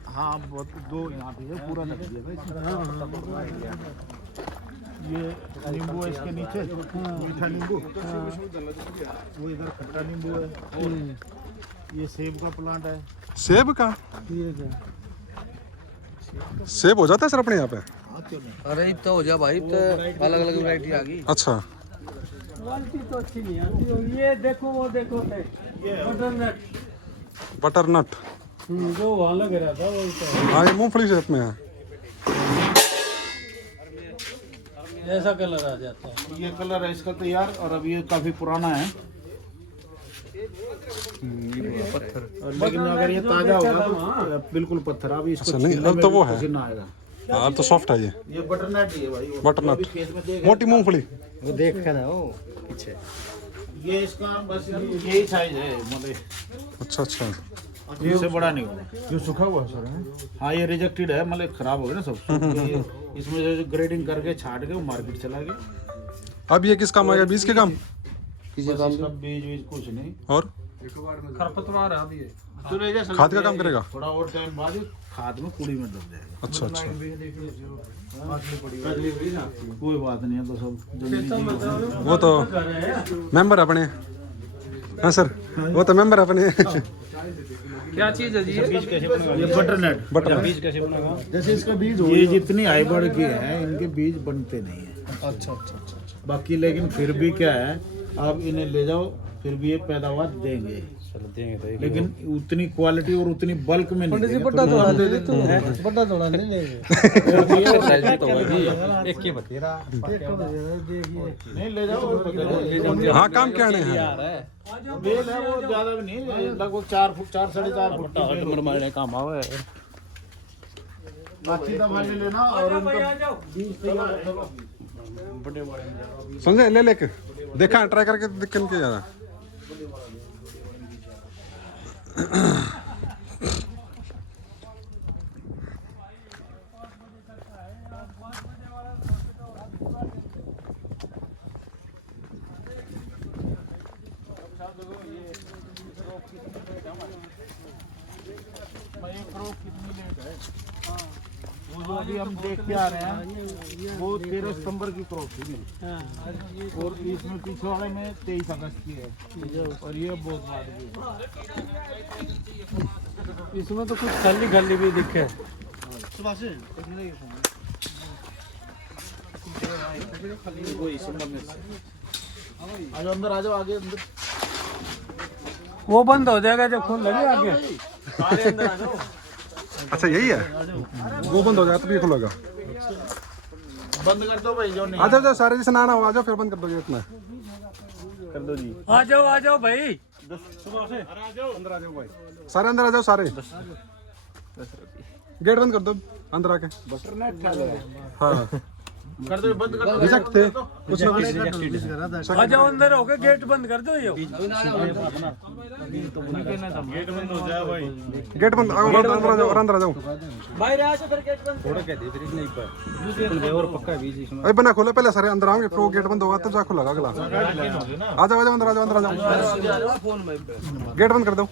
हाँ बहुत दो यहाँ पे है, पूरा लग गया है। ये नींबू है इसके नीचे, मीठा नींबू, वो इधर खट्टा नींबू है। ये सेब का प्लांट है। सेब का सेब हो जाता है सर अपने यहाँ पे? अरे तो हो जा भाई, तो अलग अलग वैरायटी आ गई। अच्छा क्वालिटी तो अच्छी नहीं आती। ये देखो वो देखो है बटरनट, बटरनट। जो वहाँ लग रहा था वही तो है। हाँ ये मूंगफली शेप में है। ऐसा कलर आ जाता है। ये कलर है इसका तैयार, और अब ये काफी पुराना है। लेकिन अगर ये ताजा होगा तो बिल्कुल पत्थर, अभी इसको अच्छा, नहीं, छीलने अब में तो भी वो है। पसीना आएगा। हाँ अब तो सॉफ्ट है ये। ये बटरनट ही है भाई, वो बटरनट। अभी खेत में देख मोटी मूंगफली। वो देख ना वो पीछे ये इसका बस यही साइज है, मतलब अच्छा अच्छा। इससे बड़ा नहीं होगा। जो सूखा हुआ है सर। हाँ ये रिजेक्टेड है, मतलब खराब हो गया ना सब। ये इसमें जो ग्रेडिंग करके छाट के वो मार्केट चला गया। अब ये किस काम आएगा? बीज के काम? बस इसका बीज कुछ नहीं, और खरपतवार है अभी ये। खाद का काम करेगा? थोड़ा और टाइम बाद खाद में कुड़ी में डल जाएगा। अच्छा अच्छा। कोई बात नहीं है, तो सब जल्दी वो तो मेंबर अपने। हाँ सर वो तो मेंबर अपने। क्या चीज है जी? ये बटरनट। बीज कैसे बनेगा? जैसे इसका बीज हो, ये जितनी हाइब्रिड की है इनके बीज बनते नहीं है। अच्छा अच्छा अच्छा। बाकी लेकिन फिर भी क्या है, आप इन्हें ले जाओ फिर भी ये पैदावार देंगे, लेकिन उतनी क्वालिटी और उतनी बल्क में नहीं देंगे। बड़ा थोड़ा ले ले तू, बड़ा थोड़ा नहीं ले। एक के बतेरा नहीं ले जाओ। हाँ काम क्या है? बेल है वो ज्यादा भी नहीं, लगभग 4 फुट 4 साढ़े 4 फुट मरमारने काम आवे। बाकी दवा ले लेना और उनका संजय ले लेके देखा ट्राई करके देख के जा रहा। वो जो अभी हम देख के आ रहे हैं वो 13 सितंबर की क्रॉप थी मेरी, और इसमें पीछे वाले में 23 अगस्त की है, और ये बहुत बाद की। इसमें तो कुछ खाली खाली भी दिखे। वही शिमला मिर्च है। आ जाओ अंदर, आ जाओ आगे अंदर। वो बंद हो जाएगा जब खोल लगे आगे। सारे अंदर आ जाओ। अच्छा यही है, वो बंद हो जाए तो ये खुलेगा। बंद कर दो भाई जो नहीं। आ जाओ सारे, जैसे ना हो आ जाओ, फिर बंद कर दो गेट में। कर दो जी। आ जाओ भाई, सुबह से अंदर आ जाओ भाई, सारे अंदर आ जाओ सारे। गेट बंद कर दो अंदर आके। बटर नेट खा ले। हाँ कर दो, बंद कर दो। रिजेक्ट थे कुछ ना कुछ। आ जाओ अंदर हो गए, गेट बंद कर दो। ये गेट बंद हो जाए भाई। गेट बंद, अंदर आ जाओ और अंदर आ जाओ। बाहर आ जाओ, फिर गेट बंद। अरे बना खोले पहले, सारे अंदर आओगे, फिर वो गेट बंद होगा तो जा खुलेगा अगला। आ जाओ आ जाओ, अंदर आ जाओ, अंदर आ जाओ। गेट बंद कर दो।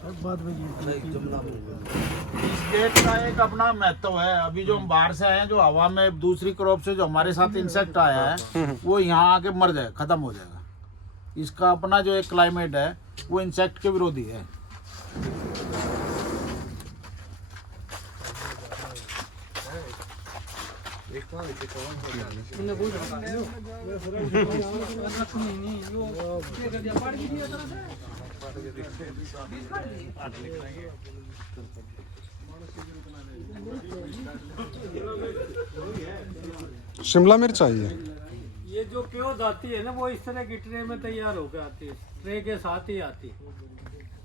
इस गेट का एक अपना महत्व है। अभी जो हम बाहर से आए हैं, जो हवा में दूसरी क्रॉप से जो हमारे साथ इंसेक्ट आया है, वो यहाँ आके मर जाए, खत्म हो जाएगा। इसका अपना जो एक क्लाइमेट है, वो इंसेक्ट के विरोधी है। शिमला मिर्च चाहिए। ये जो प्योज आती है ना, वो इस तरह की ट्रे में तैयार होकर आती है, ट्रे के साथ ही आती है।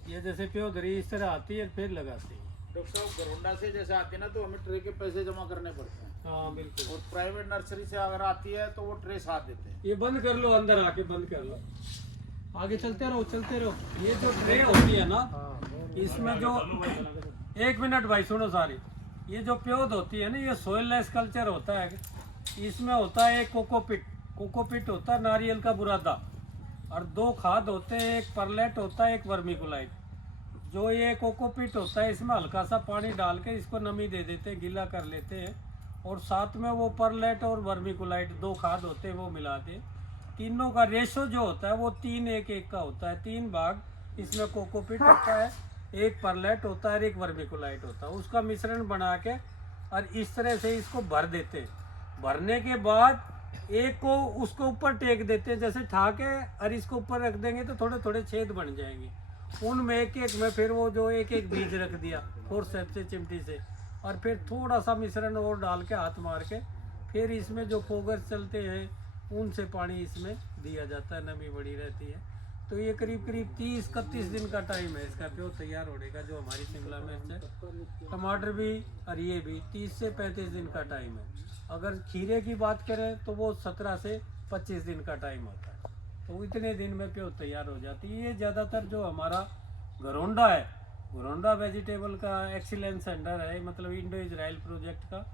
ये जैसे प्योज रही इस तरह आती है, फिर लगाती है। डॉक्टर साहब घरोंडा से जैसे आती है ना, तो हमें ट्रे के पैसे जमा करने पड़ते हैं। हाँ बिल्कुल। और प्राइवेट नर्सरी से अगर आती है तो वो ट्रे साथ देते हैं। ये बंद कर लो, अंदर आके बंद कर लो। आगे चलते रहो, चलते रहो। ये जो ट्रे होती है ना, इसमें जो 1 मिनट भाई सुनो सारी। ये जो प्योज होती है ना, ये सोइल लेस कल्चर होता है। इसमें होता है एक कोकोपिट, कोकोपिट होता है नारियल का बुरादा, और 2 खाद होते हैं, एक परलेट होता है, एक वर्मिकुलाइट। जो ये कोकोपिट होता है, इसमें हल्का सा पानी डाल के इसको नमी दे देते हैं, गीला कर लेते हैं, और साथ में वो परलेट और वर्मिकुलाइट 2 खाद होते हैं, वो मिलाते हैं। तीनों का रेशो जो होता है वो 3-1-1 का होता है। 3 भाग इसमें कोकोपिट होता है, 1 परलेट होता है, 1 वर्मिकुलाइट होता है। उसका मिश्रण बना के और इस तरह से इसको भर देते हैं। भरने के बाद एक को उसको ऊपर टेक देते हैं, जैसे ठा के, और इसको ऊपर रख देंगे तो थोड़े थोड़े छेद बन जाएंगे। उनमें एक में फिर वो जो एक बीज रख दिया फोर्सेप से, चिमटी से, और फिर थोड़ा सा मिश्रण और डाल के हाथ मार के, फिर इसमें जो फोगर चलते हैं उनसे पानी इसमें दिया जाता है, नमी बड़ी रहती है। तो ये करीब 30-31 दिन का टाइम है इसका प्योर तैयार होने का, जो हमारी शिमला मिर्च है। टमाटर भी और ये भी 30 से 35 दिन का टाइम है। अगर खीरे की बात करें तो वो 17 से 25 दिन का टाइम होता है। तो इतने दिन में प्योर तैयार हो जाती है। ये ज़्यादातर जो हमारा घरोंडा है, घरोंडा वेजिटेबल का एक्सीलेंस सेंटर है, मतलब इंडो इजराइल प्रोजेक्ट का,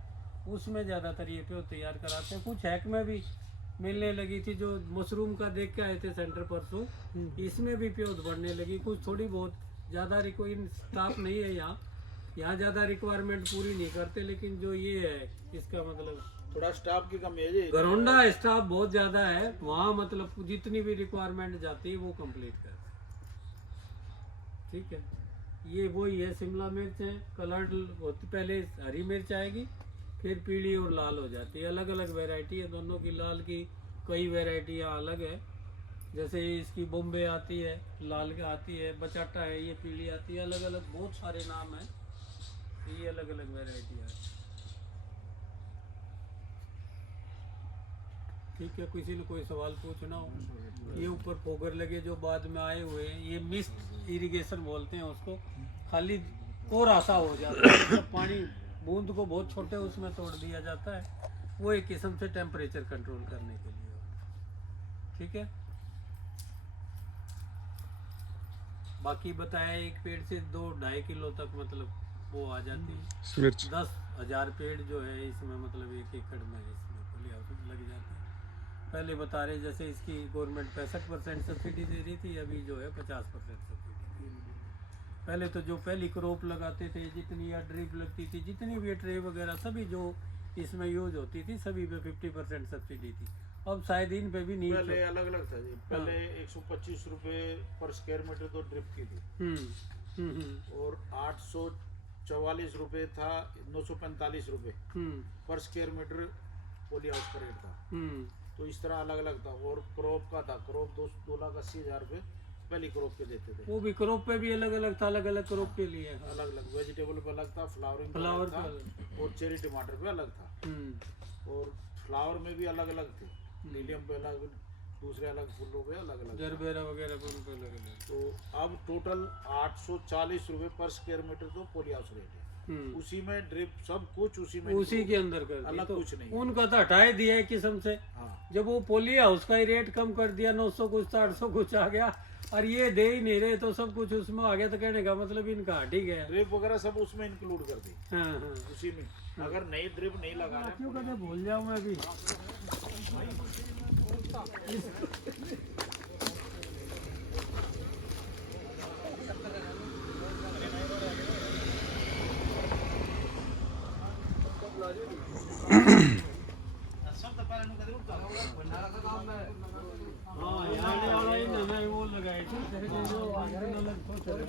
उसमें ज़्यादातर ये प्योर तैयार कराते हैं। कुछ हैक में भी मिलने लगी थी, जो मशरूम का देख के आए थे सेंटर परसों, इसमें भी प्योर बढ़ने लगी। कुछ थोड़ी बहुत, ज़्यादा स्टाफ नहीं है यहाँ ज़्यादा रिक्वायरमेंट पूरी नहीं करते, लेकिन जो ये है इसका मतलब थोड़ा स्टाफ की कमी है जी। घरोंडा स्टाफ बहुत ज़्यादा है वहाँ, मतलब जितनी भी रिक्वायरमेंट जाती है वो कंप्लीट करते हैं। ठीक है, ये वही है शिमला मिर्च है। कलर्ड होती, पहले हरी मिर्च आएगी, फिर पीली और लाल हो जाती है। अलग अलग वैरायटी है दोनों की, लाल की कई वैरायटियाँ अलग है। जैसे इसकी बॉम्बे आती है, लाल की आती है, बचाटा है, ये पीली आती है, अलग अलग बहुत सारे नाम हैं, ये अलग अलग वैरायटियाँ है। ठीक है, किसी ने कोई सवाल पूछना हो। ये ऊपर फोगर लगे जो बाद में आए हुए हैं, ये मिस्ट इरिगेशन बोलते हैं उसको। खाली कोरा सा हो जाता है, तो पानी बूंद को बहुत छोटे उसमें तोड़ दिया जाता है, वो एक किस्म से टेम्परेचर कंट्रोल करने के लिए। ठीक है, बाकी बताया एक पेड़ से 2-2.5 किलो तक मतलब वो आ जाती है। मिर्च 10,000 पेड़ जो है इसमें, मतलब 1 एकड़ में इसमें पॉली हाउस लग जाती है। पहले बता रहे जैसे इसकी गवर्नमेंट 65% सब्सिडी दे रही थी, अभी जो है 50% सब्सिडी दे रही है। पहले तो जो पहली क्रॉप लगाते थे, जितनी या ड्रिप लगती थी, जितनी भी ट्रे वगैरह सभी जो इसमें यूज होती थी, सभी पे 50% सब्सिडी थी। अब शायद इन पे भी नहीं, पहले अलग अलग था जी। पहले 125 रुपये पर स्क्वायर मीटर तो ड्रिप की थी, और 844 रुपये था, 945 रुपये पर स्क्वायर मीटर पॉली हाउस का रेट था। तो इस तरह अलग अलग था। और क्रॉप का था, क्रॉप 2,80,000 रुपये पहली क्रॉप के देते थे। वो भी क्रॉप पे भी अलग अलग था, अलग अलग क्रॉप के लिए। अलग अलग वेजिटेबल पे अलग था, फ्लावर फ्लावर था, पे और चेरी टमाटर पे अलग था। और फ्लावर में भी अलग अलग थे, लीलियम पे अलग, दूसरे अलग फूलों पे अलग अलग, जरबेरा वगैरह पे उनको अलग अलग। तो अब टोटल 840 रुपये पर स्क्वायर मीटर तो पॉली हाउस रेट है। उसी में ड्रिप सब कुछ उसी में, उसी के अंदर कर दिया, अलग तो कुछ नहीं। उनका तो हटाए दिया एक किस्म से। हाँ। जब वो पोली हाउस का ही रेट कम कर दिया, 900 कुछ था, 800 कुछ आ गया, और ये दे ही नहीं रहे, तो सब कुछ उसमें आ गया, तो कहने का मतलब इनका हट ही गया। ड्रिप वगैरह सब उसमें इंक्लूड कर दी। हाँ हाँ, उसी में अगर नई ड्रिप नहीं लगा रहे, क्यों कहते भूल जाऊँ मैं भी। हाँ, यहाँ वाला ही ना वो लगाए थे, जो अलग तो चले।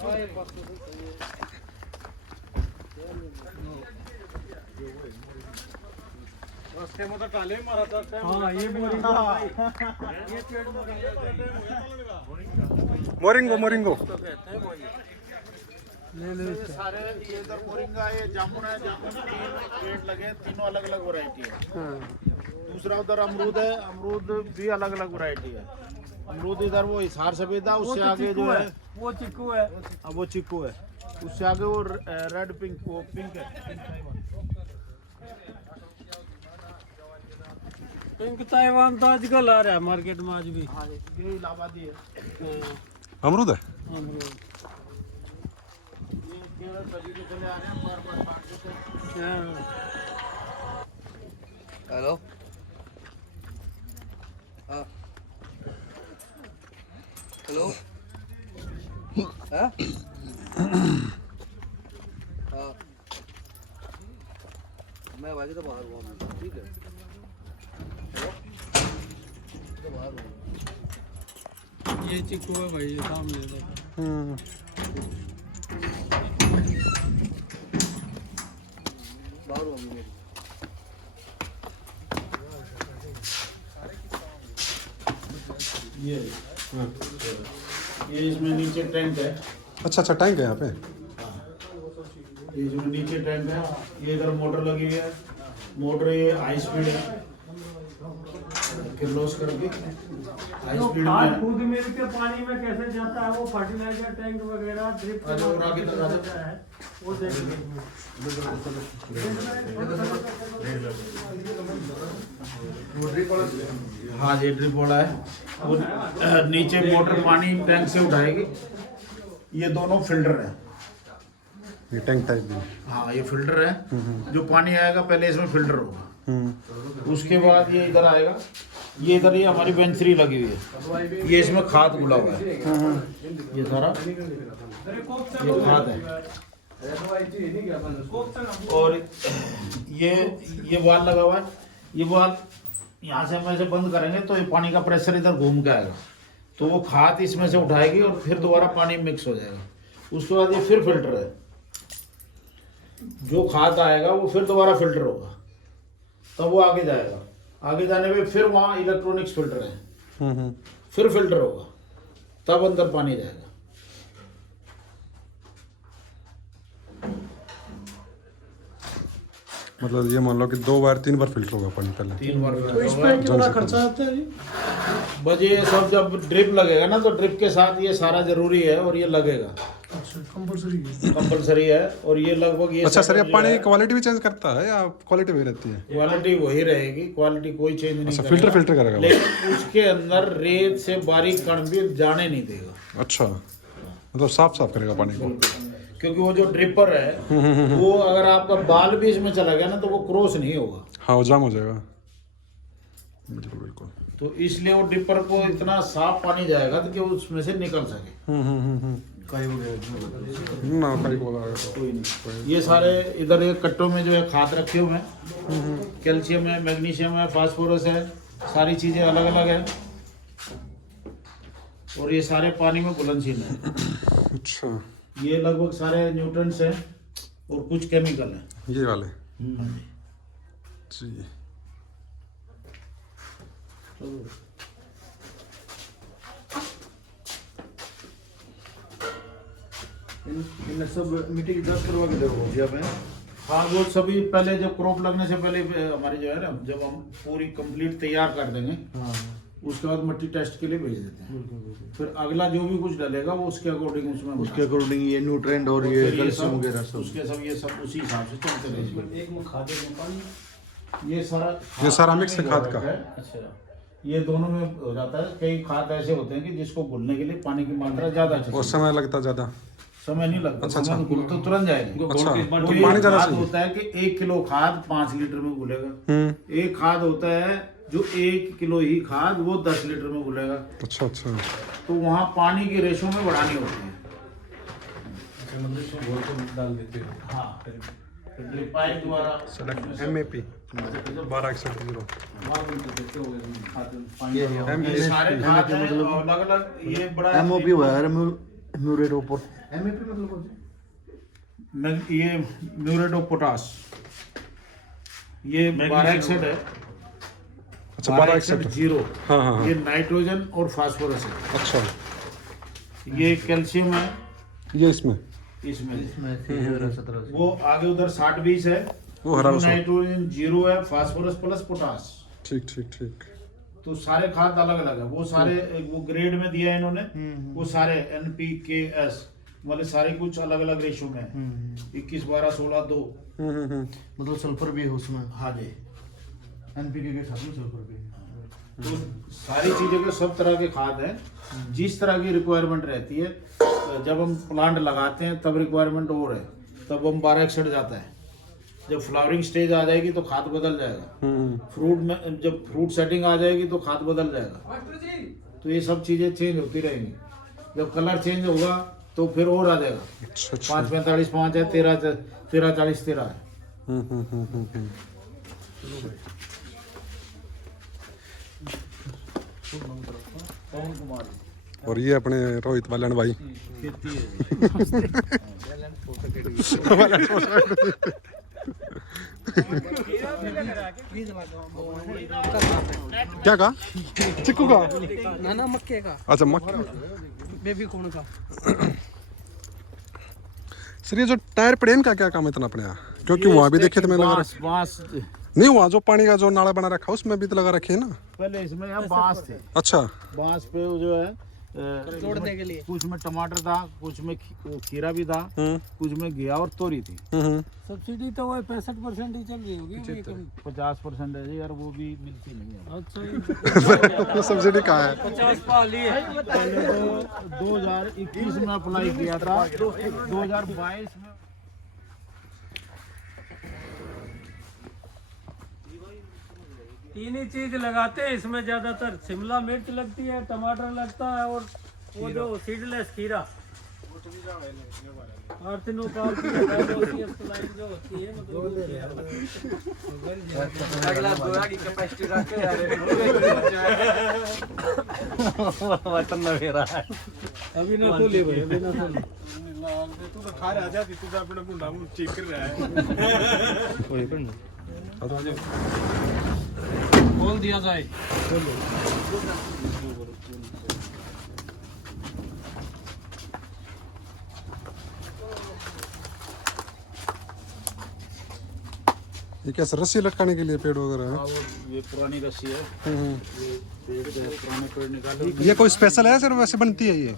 रस्ते में तो टाले मारा था। हाँ, ये बोरिंग मोरिंगो मोरिंगो तो कहते हैं वही। ये सारे ये इधर मोरिंगा है, जामुन है, जामुन 3 पेड़ लगे, तीनों अलग अलग वैरायटी है। दूसरा उधर अमरूद है, अमरूद भी अलग अलग वैरायटी है। अमरूद इधर वो हिसार सफेदा, उससे आगे जो है वो चिक्कू है। अब वो चिक्कू है, उससे आगे वो रेड पिंक, वो पिंक है। पिंक ताइवान तो आजकल आ रहा है मार्केट में आज भी। हाँ, ये इलाहाबादी है। अमरूद है। अमरूद। ये केवल सभी के चले आ रहे हैं, बार-बार काटते थे। हेलो हाँ हेलो हाँ हाँ मैं भाई तो बाहर हुआ हूँ, ठीक है। हेलो तो बाहर हुआ। ये चिक्कू है भाई, ये सामने तो। बाहर हुआ मेरी। ये इसमें नीचे टैंक है। अच्छा अच्छा, टैंक है यहाँ पे। ये इसमें नीचे टैंक है, ये इधर मोटर लगी हुई है। मोटर ये हाई स्पीड है, किलोस करके हाई तो स्पीड खाद में। खुद मिल के पानी में कैसे जाता है, वो फर्टिलाइजर टैंक वगैरह ड्रिप अच्छा, और आगे तक आ जाता है, वो देखिए। हाँ, ये ड्रिप वाला है। वो नीचे मोटर पानी टैंक से उठाएगी। ये दोनों फिल्टर है। ये टैंक टाइप भी। हाँ, ये फिल्टर है। जो पानी आएगा पहले इसमें फिल्टर होगा, उसके बाद ये इधर आएगा। ये इधर ये हमारी बेंचरी लगी हुई है, ये इसमें खाद गुला हुआ है। ये सारा ये खाद है। और ये वाल लगा हुआ है। ये वाल यहाँ से हम ऐसे बंद करेंगे तो ये पानी का प्रेशर इधर घूम के आएगा, तो वो खाद इसमें से उठाएगी और फिर दोबारा पानी मिक्स हो जाएगा। उसके बाद ये फिर फिल्टर है, जो खाद आएगा वो फिर दोबारा फिल्टर होगा, तब वो आगे जाएगा। आगे जाने पे फिर वहाँ इलेक्ट्रॉनिक्स फिल्टर है, फिर फिल्टर होगा, तब अंदर पानी जाएगा। मतलब ये मान लो कि 2 बार 3 बार फिल्टर होगा पानी पहले। 3 बार तो इस पे कितना खर्चा आता है जी? बस ये सब जब ड्रिप लगेगा ना, तो ड्रिप के साथ ये सारा जरूरी है और ये लगेगा। अच्छा, कंपलसरी है। और ये लगभग ये अच्छा सर, ये जो पानी है, की क्वालिटी भी चेंज करता है या क्वालिटी वही रहती है? क्वालिटी वही रहेगी, क्वालिटी कोई चेंज नहीं अच्छा, करेगा। फिल्टर करेगा वो। लेकिन उसके अंदर रेत से बारीक कण भी जाने नहीं देगा। अच्छा, मतलब साफ करेगा पानी को। क्योंकि वो जो ड्रिपर है वो अगर आपका बाल भी इसमें चला गया ना, तो वो क्रॉस नहीं होगा। हाँ, वो जाम हो जाएगा। बिल्कुल बिल्कुल। तो इसलिए वो ड्रिपर को इतना साफ पानी जाएगा कि वो उसमें से निकल सके। ना कहीं बोला कोई नहीं। ये सारे इधर एक कट्टों में जो है खाद रखे हुए हैं। कैल्शियम है, मैग्नीशियम है, फास्फोरस है, सारी चीज़ें अलग अलग है। और ये सारे पानी में घुलनशील है। अच्छा, ये लगभग सारे न्यूट्रंट्स हैं और कुछ केमिकल हैं। ये वाले जी। इन सब मिट्टी की जांच करवा के देखो जी आप हैं। हाँ वो सभी पहले जब क्रॉप लगने से पहले हमारे जो है ना, जब हम पूरी कंप्लीट तैयार कर देंगे उसके बाद मिट्टी टेस्ट के लिए भेज देते हैं। फिर अगला जो भी कुछ डलेगा वो उसके अकॉर्डिंग उसके अकॉर्डिंग ये न्यूट्रेंट और ये कैल्शियम वगैरह सब उसके सब ये सब उसी हिसाब से चलते रहेंगे। एक में खाद में पानी, ये सारा मिक्स है खाद का। अच्छा, ये दोनों में हो जाता है। कई खाद ऐसे होते हैं कि जिसको घुलने के लिए पानी की मात्रा ज्यादा चाहिए, और समय लगता ज्यादा। समय नहीं लगता। अच्छा, समय घुल तो तुरंत जाएगा। अच्छा, तो तो ये पानी ज्यादा खाद चाहिए। होता है कि 1 किलो खाद 5 लीटर में घुलेगा। एक खाद होता है जो 1 किलो ही खाद वो 10 लीटर में घुलेगा। अच्छा अच्छा, तो वहाँ पानी की रेशो में बढ़ानी होती है। डाल देते हो। हाँ, फिर पाइप द्वारा MAP 1261 ये सारे खाद हैं अलग अलग। ये बड़ा MOP हुआ है, म्यूरेट ऑफ MAP मतलब ये म्यूरेट ऑफ पोटास, ये 1261 है। अच्छा 1261 जीरो। हाँ हाँ हाँ। ये नाइट्रोजन और फास्फोरस है। अच्छा, ये कैल्शियम है ये इसमें इसमें वो आगे उधर 60-20 है। वो हरा उसमें। नाइट्रोजन जीरो है, फास्फोरस प्लस पोटास। ठीक ठीक ठीक। तो सारे खाद अलग अलग है। वो सारे वो ग्रेड में दिया है इन्होंने। वो सारे NPKS वाले सारे कुछ अलग अलग रेशो में है। 21 12 16 2 मतलब सल्फर भी है उसमें। हाँ जी। NPK के साथ में सल्फर भी है। तो सारी चीजों के सब तरह के खाद हैं, जिस तरह की रिक्वायरमेंट रहती है। जब हम प्लांट लगाते हैं तब रिक्वायरमेंट और है, तब हम 1261 जाता है। जब फ्लावरिंग स्टेज आ जाएगी तो खाद बदल जाएगा। फ्रूट में जब फ्रूट सेटिंग आ जाएगी तो खाद बदल जाएगा। तो ये सब चीजें चेंज होती रहेंगी। जब कलर चेंज होगा तो फिर और आ जाएगा। अच्छा 545 5 है, 13 40 13 है। और ये अपने रोहित बालन भाई खेती है। क्या कहा? चिक्कू का? ना मक्के का, अच्छा मक्के। बेबी कॉर्न का। सर ये जो टायर पड़े हैं, इनका क्या काम है इतना अपने यहाँ? क्योंकि वहाँ भी देखे तो मैं लगा रखा बांस नहीं, वहाँ जो पानी का जो नाला बना रखा उसमें भी तो लगा रखे है ना। पहले इसमें यहाँ बांस थे। अच्छा, बांस पे वो जो है जोड़ने के लिए कुछ में टमाटर था, कुछ में वो खीरा भी था, कुछ में घिया और तोरी थी। सब्सिडी तो वही 65% ही चल रही होगी। 50% है जी यार, वो भी मिलती नहीं है। अच्छा तो सब्सिडी कहाँ है? 50 पाली है। पहले तो 2021 में अप्लाई किया था, 2022 में तीन ही चीज लगाते हैं इसमें, ज्यादातर शिमला मिर्च लगती है, टमाटर लगता है और वो जो सीडलेस खीरा। और तीनों पाल की जो होती है अगला गोरा की कैपेसिटी रखे वतन में मेरा है। अभी ना खोले भाई, अभी ना खोले। तू तो खा रहा जाती, तू तो अपने गुंडा को चेक कर रहा है। खोल दिया जाए। ये क्या सर, रस्सी लटकाने के लिए पेड़ वगैरह है? ये पुरानी रस्सी है। ये पेड़ जो है, पुराने पेड़ निकाले। ये कोई स्पेशल है सर, वैसे बनती है ये?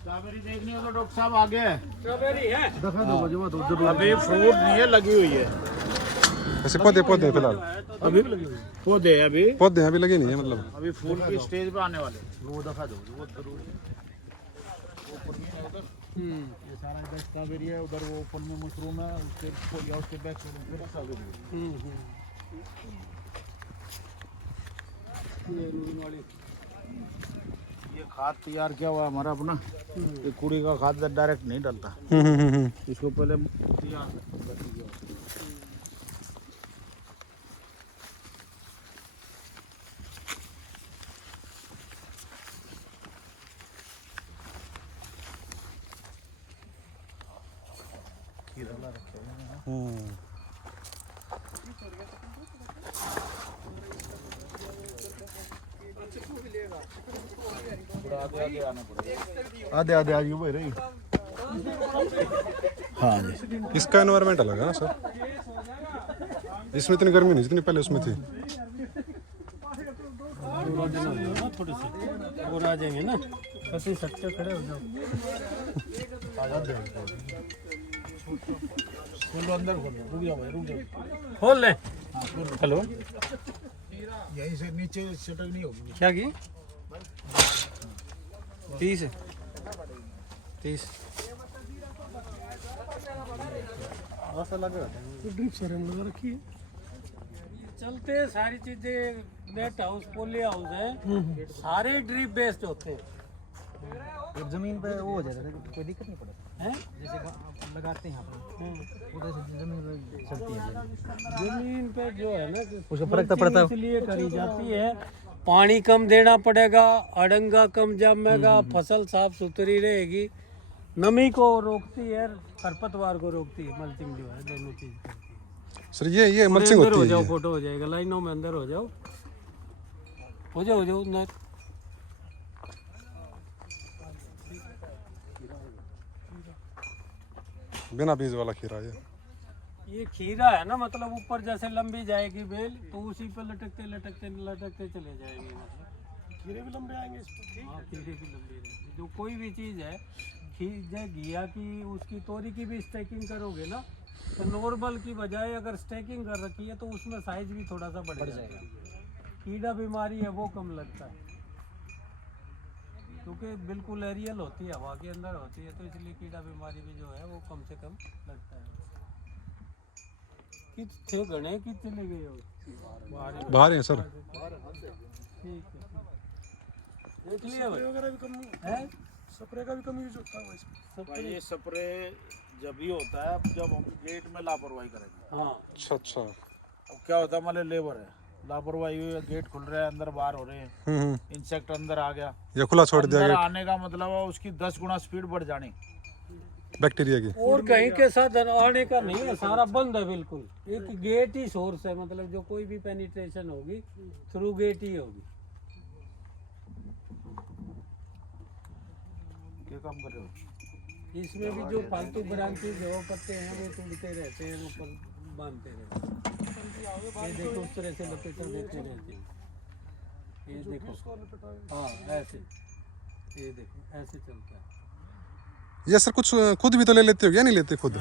स्ट्रॉबेरी देखनी हो तो डॉक्टर साहब आगे है। स्ट्रॉबेरी है। अभी फ्रूट नहीं है, लगी हुई है। वैसे पौधे पौधे फिलहाल अभी पौधे है, अभी पौधे अभी लगे नहीं है मतलब। अभी फूल की स्टेज पे आने वाले। वो दफा दो, वो जरूर है। ये सारा इधर स्ट्रॉबेरी है, उधर वो ओपन में मशरूम है, उसके बैक फिर स्ट्रॉबेरी है। ये खाद तैयार किया हुआ है हमारा अपना। ये कुड़ी का खाद डायरेक्ट नहीं डलता, इसको पहले तैयार कर दिया। खीरा ला रखे हैं। आधे आना पड़ेगा, आधे आधे आज भाई रही। हाँ जी, इसका एनवायरनमेंट अलग है ना सर, इसमें इतनी गर्मी नहीं जितनी पहले उसमें थी। थोड़ी सी और आ जाएंगे ना, पति सट्टे खड़े हो जाओ। खोलो अंदर खोलो, रुक जाओ भाई, रुक जाओ। खोल ले। हेलो, यहीं से नीचे सटक नहीं होगी। क्या की 30 है 30 ऐसा लग रहा था तो ड्रिप सर हम लगा रखी है। चलते हैं सारी चीजें, नेट हाउस, पोली हाउस है, सारे ड्रिप बेस्ड होते हैं। जमीन पे वो हो जाता है, कोई दिक्कत नहीं पड़ता हैं? जैसे लगाते हैं अपना उधर से जमीन पे चलती है। जमीन पे जो है ना, उसका फर्क तो पड़ता है। इसलिए करी जाती है, पानी कम देना पड़ेगा, अड़ंगा कम जमेगा, फसल साफ सुथरी रहेगी, नमी को रोकती है, खरपतवार को रोकती है, मल्चिंग जो है दोनों चीज करती है। सर ये मल्चिंग अंदर होती हो है जाओ, ये। फोटो हो जाएगा, लाइनों में अंदर हो जाओ, हो जाओ ना। बिना बीज वाला खीरा ये खीरा है ना, मतलब ऊपर जैसे लंबी जाएगी बेल तो उसी पर लटकते लटकते लटकते चले जाएंगे, मतलब खीरे भी लंबे आएंगे इसमें। हाँ, खीरे की लंबी रहेगी। जो कोई भी चीज़ है, घिया की, उसकी तोरी की भी स्टैकिंग करोगे ना, तो नॉर्मल की बजाय अगर स्टैकिंग कर रखी है तो उसमें साइज भी थोड़ा सा बढ़ जाएगा। कीड़ा बीमारी है वो कम लगता है, क्योंकि बिल्कुल एरियल होती है, हवा के अंदर होती है, तो इसलिए कीड़ा बीमारी भी जो है वो कम से कम लगता है। कित थे गणे कि चले गए हो? बाहर हैं सर। ठीक है, देख लिया भाई वगैरह भी कम है, स्प्रे का भी कम यूज होता है इसमें। भाई ये स्प्रे जब ही होता है जब हम गेट में लापरवाही करेंगे। हाँ अच्छा। अब क्या होता है, मान लो लेबर है, लापरवाही हुई है, गेट खुल रहा है, अंदर बाहर हो रहे हैं, इंसेक्ट अंदर आ गया, या खुला छोड़ दिया अंदर गेट आने का मतलब है उसकी 10 गुना स्पीड बढ़ जानी। बैक्टीरिया की। और कहीं के साथ आने का नहीं है, सारा बंद है बिल्कुल, एक गेट ही सोर्स है, मतलब जो कोई भी पेनिट्रेशन होगी थ्रू गेट ही होगी। क्या काम कर रहे हो? इसमें भी जो फालतू ब्रांचेज है वो पत्ते हैं वो टूटते रहते हैं, ऊपर बांधते रहते हैं। ये देखो उस तरह से लपेटा देते रहते हैं, ये देखो, हाँ ऐसे, ये देखो ऐसे चलता है। ये सर कुछ खुद भी तो ले लेते हो या नहीं लेते खुद?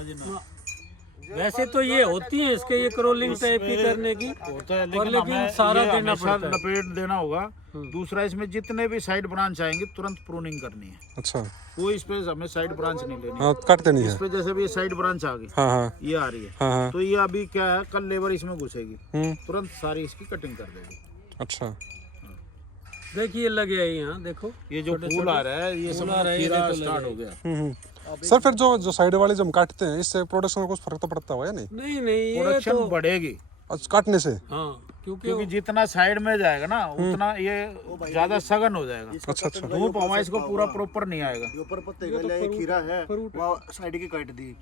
वैसे तो ये होती है इसके, ये क्रोलिंग टाइप की करने की होता है, और लेकिन हमें सारा ये देना हमेशा पड़ता है। लपेट देना होगा। दूसरा, इसमें जितने भी साइड ब्रांच आएंगे तुरंत प्रूनिंग करनी है। अच्छा। कोई इस पे हमें साइड ब्रांच नहीं लेनी। हाँ, काटते नहीं इस है। पे जैसे भी ये साइड ब्रांच आ गई, हाँ हाँ ये आ रही है, हाँ तो ये अभी क्या है, कल लेबर इसमें घुसेगी, हाँ। तुरंत सारी इसकी कटिंग कर देगी। अच्छा। देखिए लगे है यहाँ, देखो ये जो फूल आ रहा है, ये सब खीरा स्टार्ट हो गया। सर फिर जो साइड वाले जब हम काटते हैं इससे प्रोडक्शन में कुछ फर्क तो पड़ता हुआ या नहीं? नहीं नहीं, ये प्रोडक्शन तो बढ़ेगी। अच्छा, काटने से? हाँ, क्योंकि जितना साइड में जाएगा ना उतना ये ज्यादा सघन हो जाएगा। अच्छा अच्छा। धूप हवा इसको पूरा प्रॉपर नहीं आएगा। ऊपर पत्ते का ले खीरा है वो साइड की काट दी।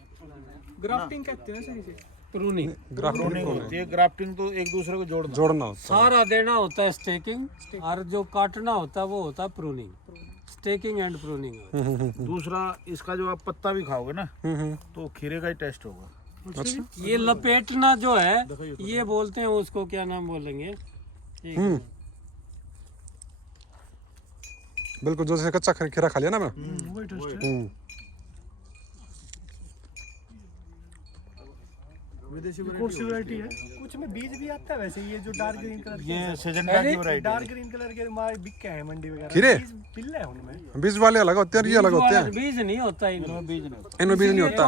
ग्राफ्टिंग कहते हैं सही से। प्रूनिंग प्रूनिंग होती है, ग्राफ्टिंग तो एक दूसरे को जोड़ना होता सारा देना होता है, स्टेकिंग, और जो काटना होता है वो होता है प्रूनिंग, स्टेकिंग एंड प्रूनिंग। दूसरा, इसका जो आप पत्ता भी खाओगे ना तो खीरे का ही टेस्ट होगा। अच्छा। ये लपेटना जो है ये बोलते हैं उसको, क्या नाम बोलेंगे? बिल्कुल, जैसे कच्चा खीरा खा लिया ना मैं। वही टेस्ट है। कौन सी वैरायटी है? कुछ में बीज भी आता है वैसे, ये जो डार्क ग्रीन कलर ये सिजंटा की वैरायटी डार्क ग्रीन कलर के हमारे बिके हैं मंडी वगैरह। खीरे? बीज मिल रहे हैं उनमें। बीज वाले अलग होते हैं और ये अलग होते हैं। बीज नहीं होता इनमें, बीज नहीं होता। इनमें बीज नहीं होता।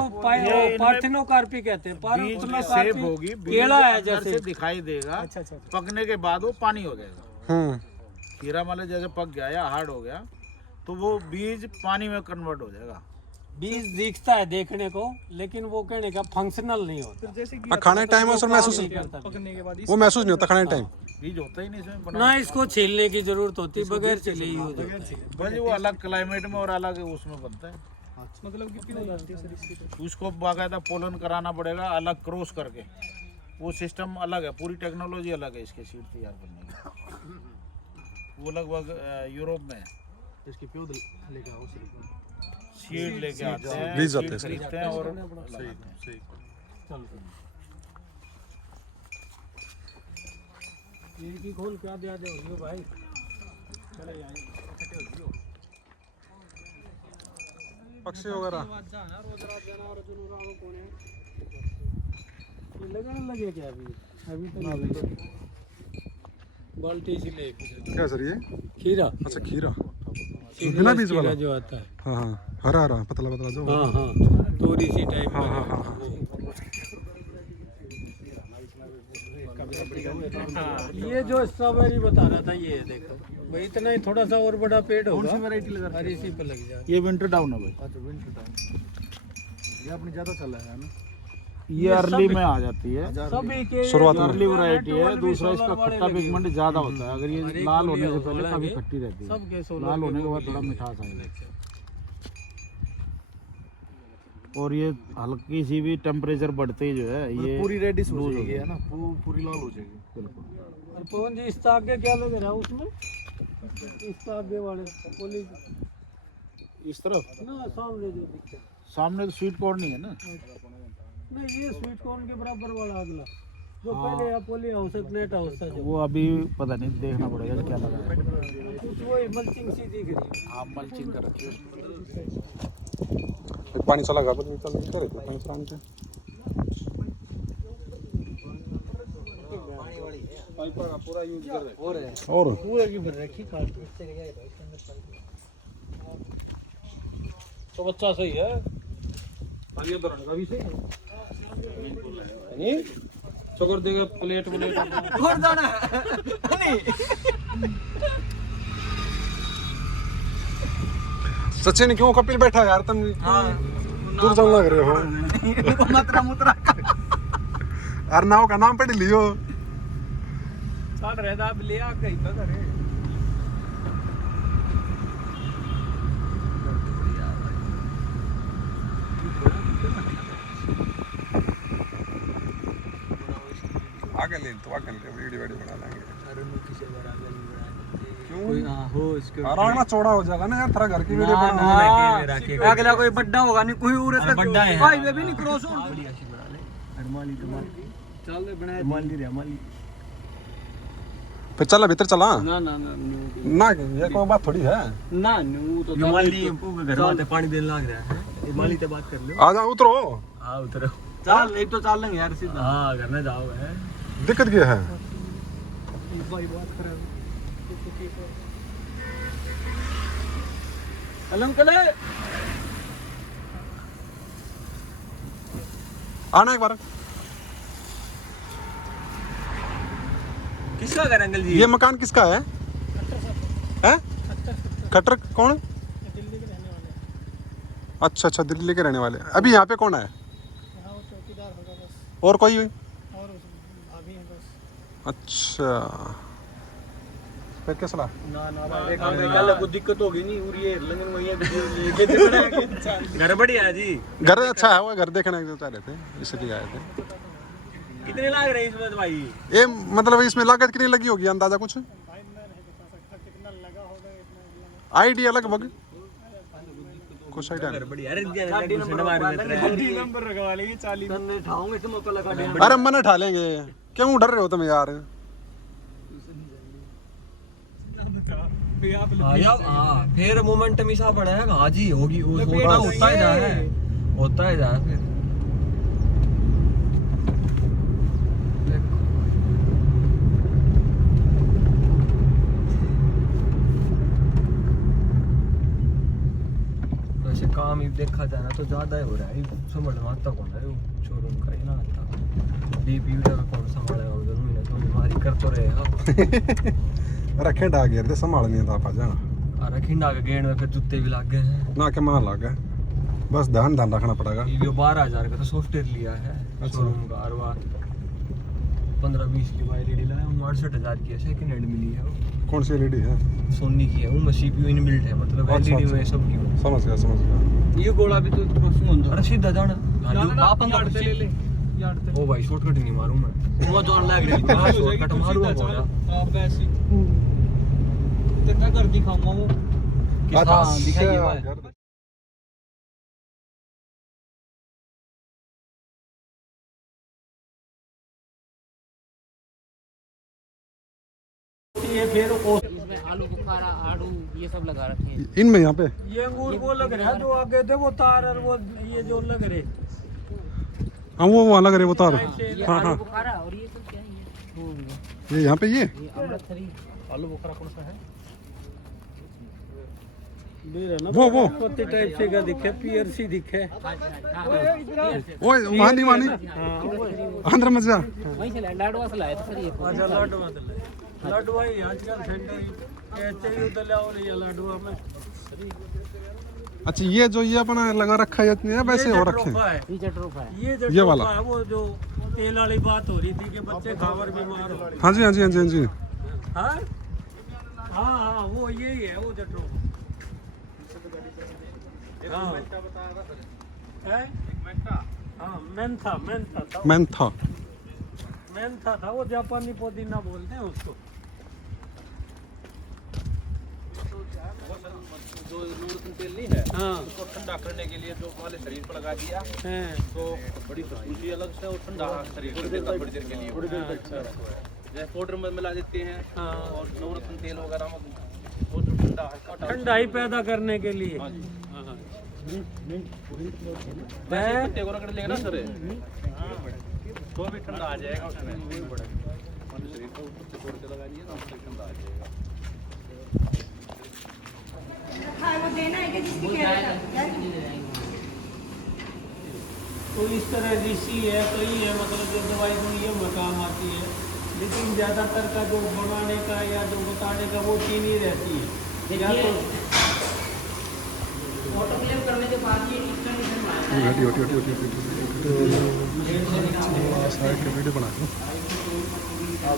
पार्थिनोकार्पी कहते हैं, बीज में सेब होगी, केला है अंदर जैसे से दिखाई देगा। अच्छा अच्छा। पकने के बाद वो पानी हो जाएगा। खीरा मान लो जैसे पक गया या हार्ड हो गया तो वो बीज पानी में कन्वर्ट हो जाएगा। बीज दिखता है देखने को, लेकिन वो कहने का फंक्शनल नहीं होता। जैसे कि खाने टाइम सर महसूस पकने के बाद वो महसूस नहीं होता खाने टाइम। बीज होता ही नहीं इसमें। ना इसको छीलने की जरूरत होती, बगैर छिले ही हो जाता है। बस वो अलग क्लाइमेट में और अलग उसमें बनता है। मतलब कितनी लगती है सर इसकी? उसको बाकायदा पोलन कराना पड़ेगा, अलग क्रॉस करके। वो सिस्टम अलग है, पूरी टेक्नोलॉजी अलग है इसके सीड तैयार करने की। वो लगभग यूरोप में है। इसकी प्योद लेके आओ सिर्फ सीड लेके आते हैं, बीज जाते सीड हैं। खरीदते हैं और इनकी खोल क्या दिया दे भाई। पक्षी वगैरह लगाने लगे क्या अभी? अभी तो नहीं बाल्टी से ले क्या सर ये? खीरा। अच्छा खीरा बिना बीज वाला जो आता है। हाँ हाँ हरा हरा पतला पतला जो हाँ हाँ तोरी सी टाइप। हाँ हाँ हाँ ये जो स्ट्रॉबेरी बता रहा था ये देखो भाई, इतना ही थोड़ा सा और बड़ा पेड़ होगा। वैरायटी लगा हर इसी पे लग जाए। ये विंटर डाउन है भाई। अच्छा विंटर टाइम ये अपनी ज्यादा चला है ना। ये अर्ली में आ जाती है, सभी के शुरुआत में। अर्ली वैरायटी है। दूसरा इसका खट्टा पिगमेंट ज्यादा होता है। अगर ये लाल होने से पहले काफी खट्टी रहती है, सबके लाल होने के बाद थोड़ा मिठास आएगा। और ये हल्की सी भी टेम्परेचर बढ़ते ही जो है ये पूरी रेडिश हो जाएगी है ना, पूरी लाल हो जाएगी बिल्कुल। और पवन जी इस आगे क्या लग रहा है उसमें? इस आगे वाले पोली इस तरफ ना सामने जो दिखता है। सामने तो स्वीट कॉर्न नहीं है ना। नहीं ये स्वीट कॉर्न के बराबर वाला अगला जो पहले पोली हाउस नेट हाउस था जो। वो अभी पता नहीं, देखना पड़ेगा क्या लगा है। कुछ वही मल्चिंग सी दिख रही है। हाँ मल्चिंग कर रखी है। पानी चला गया चल करे तो पानी चलाने के पूरा यूज कर रहे और पूरे की भर रखी काट के। तो बच्चा सही है पानी अंदर आने का भी सही है नहीं चोकर देगा प्लेट प्लेट और जाना है नहीं सचिन क्यों कपिल बैठा यार तुम दूर चलना लग रहे हो मतरा मुतरा यार नाव का नाम पढ़ लियो चल रहे था अब ले आ कहीं पे करे। आगे ले तो आगे ले वीडियो बना लेंगे। अरे मैं किसी बार आगे नहीं बढ़ा क्यों? कोई हां हो इसके आराम चौड़ा हो जाएगा ना यार, तेरा घर की वीडियो बना अगला कोई बड्डा होगा नहीं, कोई उरे से बड्डा है भाई वे भी नहीं क्रॉस हो बढ़िया सी बना ले अरमाली तो चल ले बना अरमाली रे अरमाली फिर चला भीतर चला ना ना ना ना ये कोई बात थोड़ी है ना वो तो अरमाली घर वाले पानी देने लग रहा है अरमाली से बात कर लो। आ जाओ उतरो हां उतरो चल एक तो चल लेंगे यार सीधा। हां घर में जाओ है दिक्कत क्या है? एक बार बात करें अलम कले आना एक बार। किसका घर अंकल जी? ये मकान किसका है? हैं? खट्टर कौन? दिल्ली के रहने वाले। अच्छा अच्छा दिल्ली के रहने वाले। अभी यहाँ पे कौन है? यहाँ वो चौकीदार होगा बस और कोई? और भाभी हैं बस। अच्छा फिर क्या सलाह? ना ना कल कुछ दिक्कत होगी नहीं और ये लेकिन वही लेके देखना है घर बढ़िया है जी। घर अच्छा है वो, घर देखने को चाह रहे थे इसलिए आए थे। कितने लाग रहे हैं इसमें भाई? ये मतलब इसमें लागत कितनी लगी होगी अंदाजा कुछ? भाई मैं नहीं बता सकता कितना लगा होगा इतना। आइडिया लगभग कुछ आइडिया नहीं। बढ़िया अरे नंबर रखवा लेंगे 40 तन्ने ठाऊंगे तुम को लगा दे। अरे मन उठा लेंगे, क्यों डर रहे हो तुम यार? हाँ फिर मोमेंटम ऐसा बड़ा है हाँ जी होगी होता ही जा है होता ही जा फिर वैसे काम ही देखा जाए ना तो ज्यादा ही हो रहा है समझ में आता कौन है शोरूम का ही ना आता डीपीयू का कौन संभालेगा उधर महीने तो बीमारी कर तो रहे आप रखे डाक यार संभाल नहीं था पा जाना। अरे खिंडा के गेंद में फिर जूते भी लग गए हैं ना के मार लग गए, बस ध्यान ध्यान रखना पड़ेगा। ये 12,000 का तो सॉफ्टवेयर लिया है शोरूम का और 15-20 की एलईडी लाया 68,000 की है सेकंड हैंड मिली है वो। कौन सी एलईडी है? सोनी की है वो सीपीयू इनबिल्ट है मतलब एलईडी में सब की समझ गया समझ गया। ये गोला भी तो अरे सीधा जाना आप अंदर से ले ले ओ भाई शॉर्टकट नहीं मारूं मैं वो जोन लग रही है शॉर्टकट मारूंगा बोला आप ऐसे कितना कर दिखाऊंगा वो हाँ दिखाइए वो है। यार ये फिर इसमें आलू बुखारा आड़ू ये सब लगा रखे हैं। इनमें यहाँ पे ये अंगूर वो लग रहा है जो आगे थे वो तार और वो ये जो लग रहे हाँ वो वहाँ लग रहे वो तार ये हाँ आलू हाँ बुखारा और ये सब क्या है ये यहाँ पे ये ये अमृतसरी आलू बुखारा कौन सा है? वो पत्ते टाइप से का दिखे पीएरसी दिखे वो वहाँ नहीं आंध्र में जा वहीं से लाडवा से लाए थे सर ये अच्छा लाडवा दले लाडवा ही आजकल सेंटर कहते ही उधर और ये लाडवा में अच्छा ये जो ये अपना लगा रखा है इतने वैसे हो रखे हैं ये जटरोफा है। ये जो ये वाला। है वो जो तेल वाली बात हो रही थी कि बच्चे खावर बीमार हो हाँ जी हाँ जी हाँ जी हाँ जी हाँ हाँ हाँ वो यही है वो जटरो हाँ है? हाँ मेंथा था मेंथा था वो जापानी पुदीना बोलते हैं उसको जो नूरतन तेल नहीं है हाँ उसको ठंडा करने के लिए जो हमारे शरीर पर लगा दिया हैं। तो बड़ी खुशबू अलग से और ठंडा शरीर को देता थोड़ी देर के लिए। जैसे पाउडर में मिला देते हैं हाँ। और नवरत्न तेल वगैरह में वो जो ठंडा है ठंडाई पैदा करने के लिए वैसे पत्ते को रगड़ लेंगे ना सर तो भी ठंडा आ जाएगा उसमें हमारे शरीर को ऊपर से तोड़ के लगा दिए ना उससे ठंडा आ जाएगा। तो इस तरह ऋषि है कई है मतलब जो दवाई दुनिया में काम आती है लेकिन ज़्यादातर का जो बनाने का या जो बताने का वो चीन ही रहती है या तो ऑटोक्लेव करने के बाद ये इस कंडीशन में आता है। वीडियो बना दो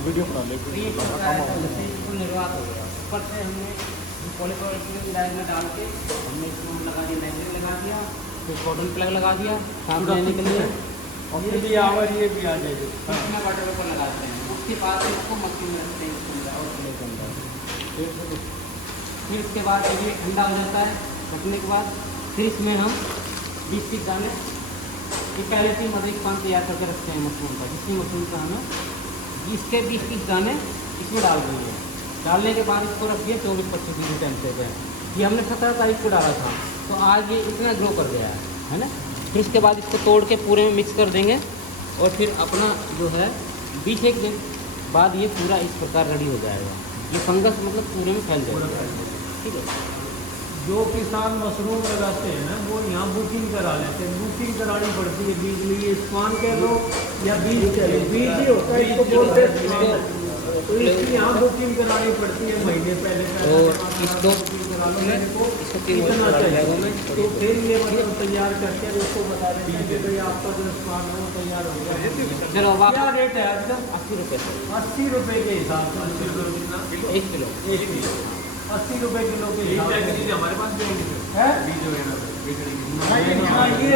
वीडियो बना ले। तो ये क्या होता है जैसे इसको निर्वात हो गया ऊपर से हमने पॉलीक्लोरोथेन डाल में डाल के हमने इसको लगा दिया नाइट्रेट लगा दिया फिर कॉटन प्लग लगा दिया सांस लेने के लिए और ये भी आवर ये भी आ जाएगी इसमें वाटर पेपर लगाते हैं उसके बाद इसको मक्खी में रखते हैं इसके अंदर और खुले के अंदर फिर उसके बाद जब ये ठंडा हो जाता है रखने के बाद फिर इसमें हम 20 पीस दाने ये पहले से ही मदद पान तैयार करके रखते हैं मशरूम का जिसकी मशरूम का हमें इसके 20 पीस दाने इसमें डाल देंगे डालने के बाद इसको रखिए 24-25 डिग्री टेम्परेचर पे ये हमने 17 तारीख को डाला था तो आज ये इतना ग्रो कर गया है ना। फिर इसके बाद इसको तोड़ के पूरे में मिक्स कर देंगे और फिर अपना जो है 21 दिन बाद ये पूरा इस प्रकार रेडी हो जाएगा। ये फंगस मतलब पूरे में फैल जाएगा। ठीक है जो किसान मशरूम लगाते हैं ना वो यहाँ बुकिंग करा लेते हैं बुकिंग करानी पड़ती है बीज लिए स्पान कह लो या बीज कह लो बीज ही होता है इसको बोलते हैं तो इसकी यहाँ बुकिंग करानी पड़ती है महीने पहले और इसको कितना चाहिए तो फिर ये मतलब तैयार करके उसको बता देते हैं कि भाई आपका जो स्पान है वो तैयार हो गया। चलो अब क्या आप रेट है आजकल 80 रुपये 80 रुपये के हिसाब से 80 रुपये कितना 1 किलो 80 रुपये किलो के हिसाब से हमारे पास है बीज वगैरह ये नहीं आएंगे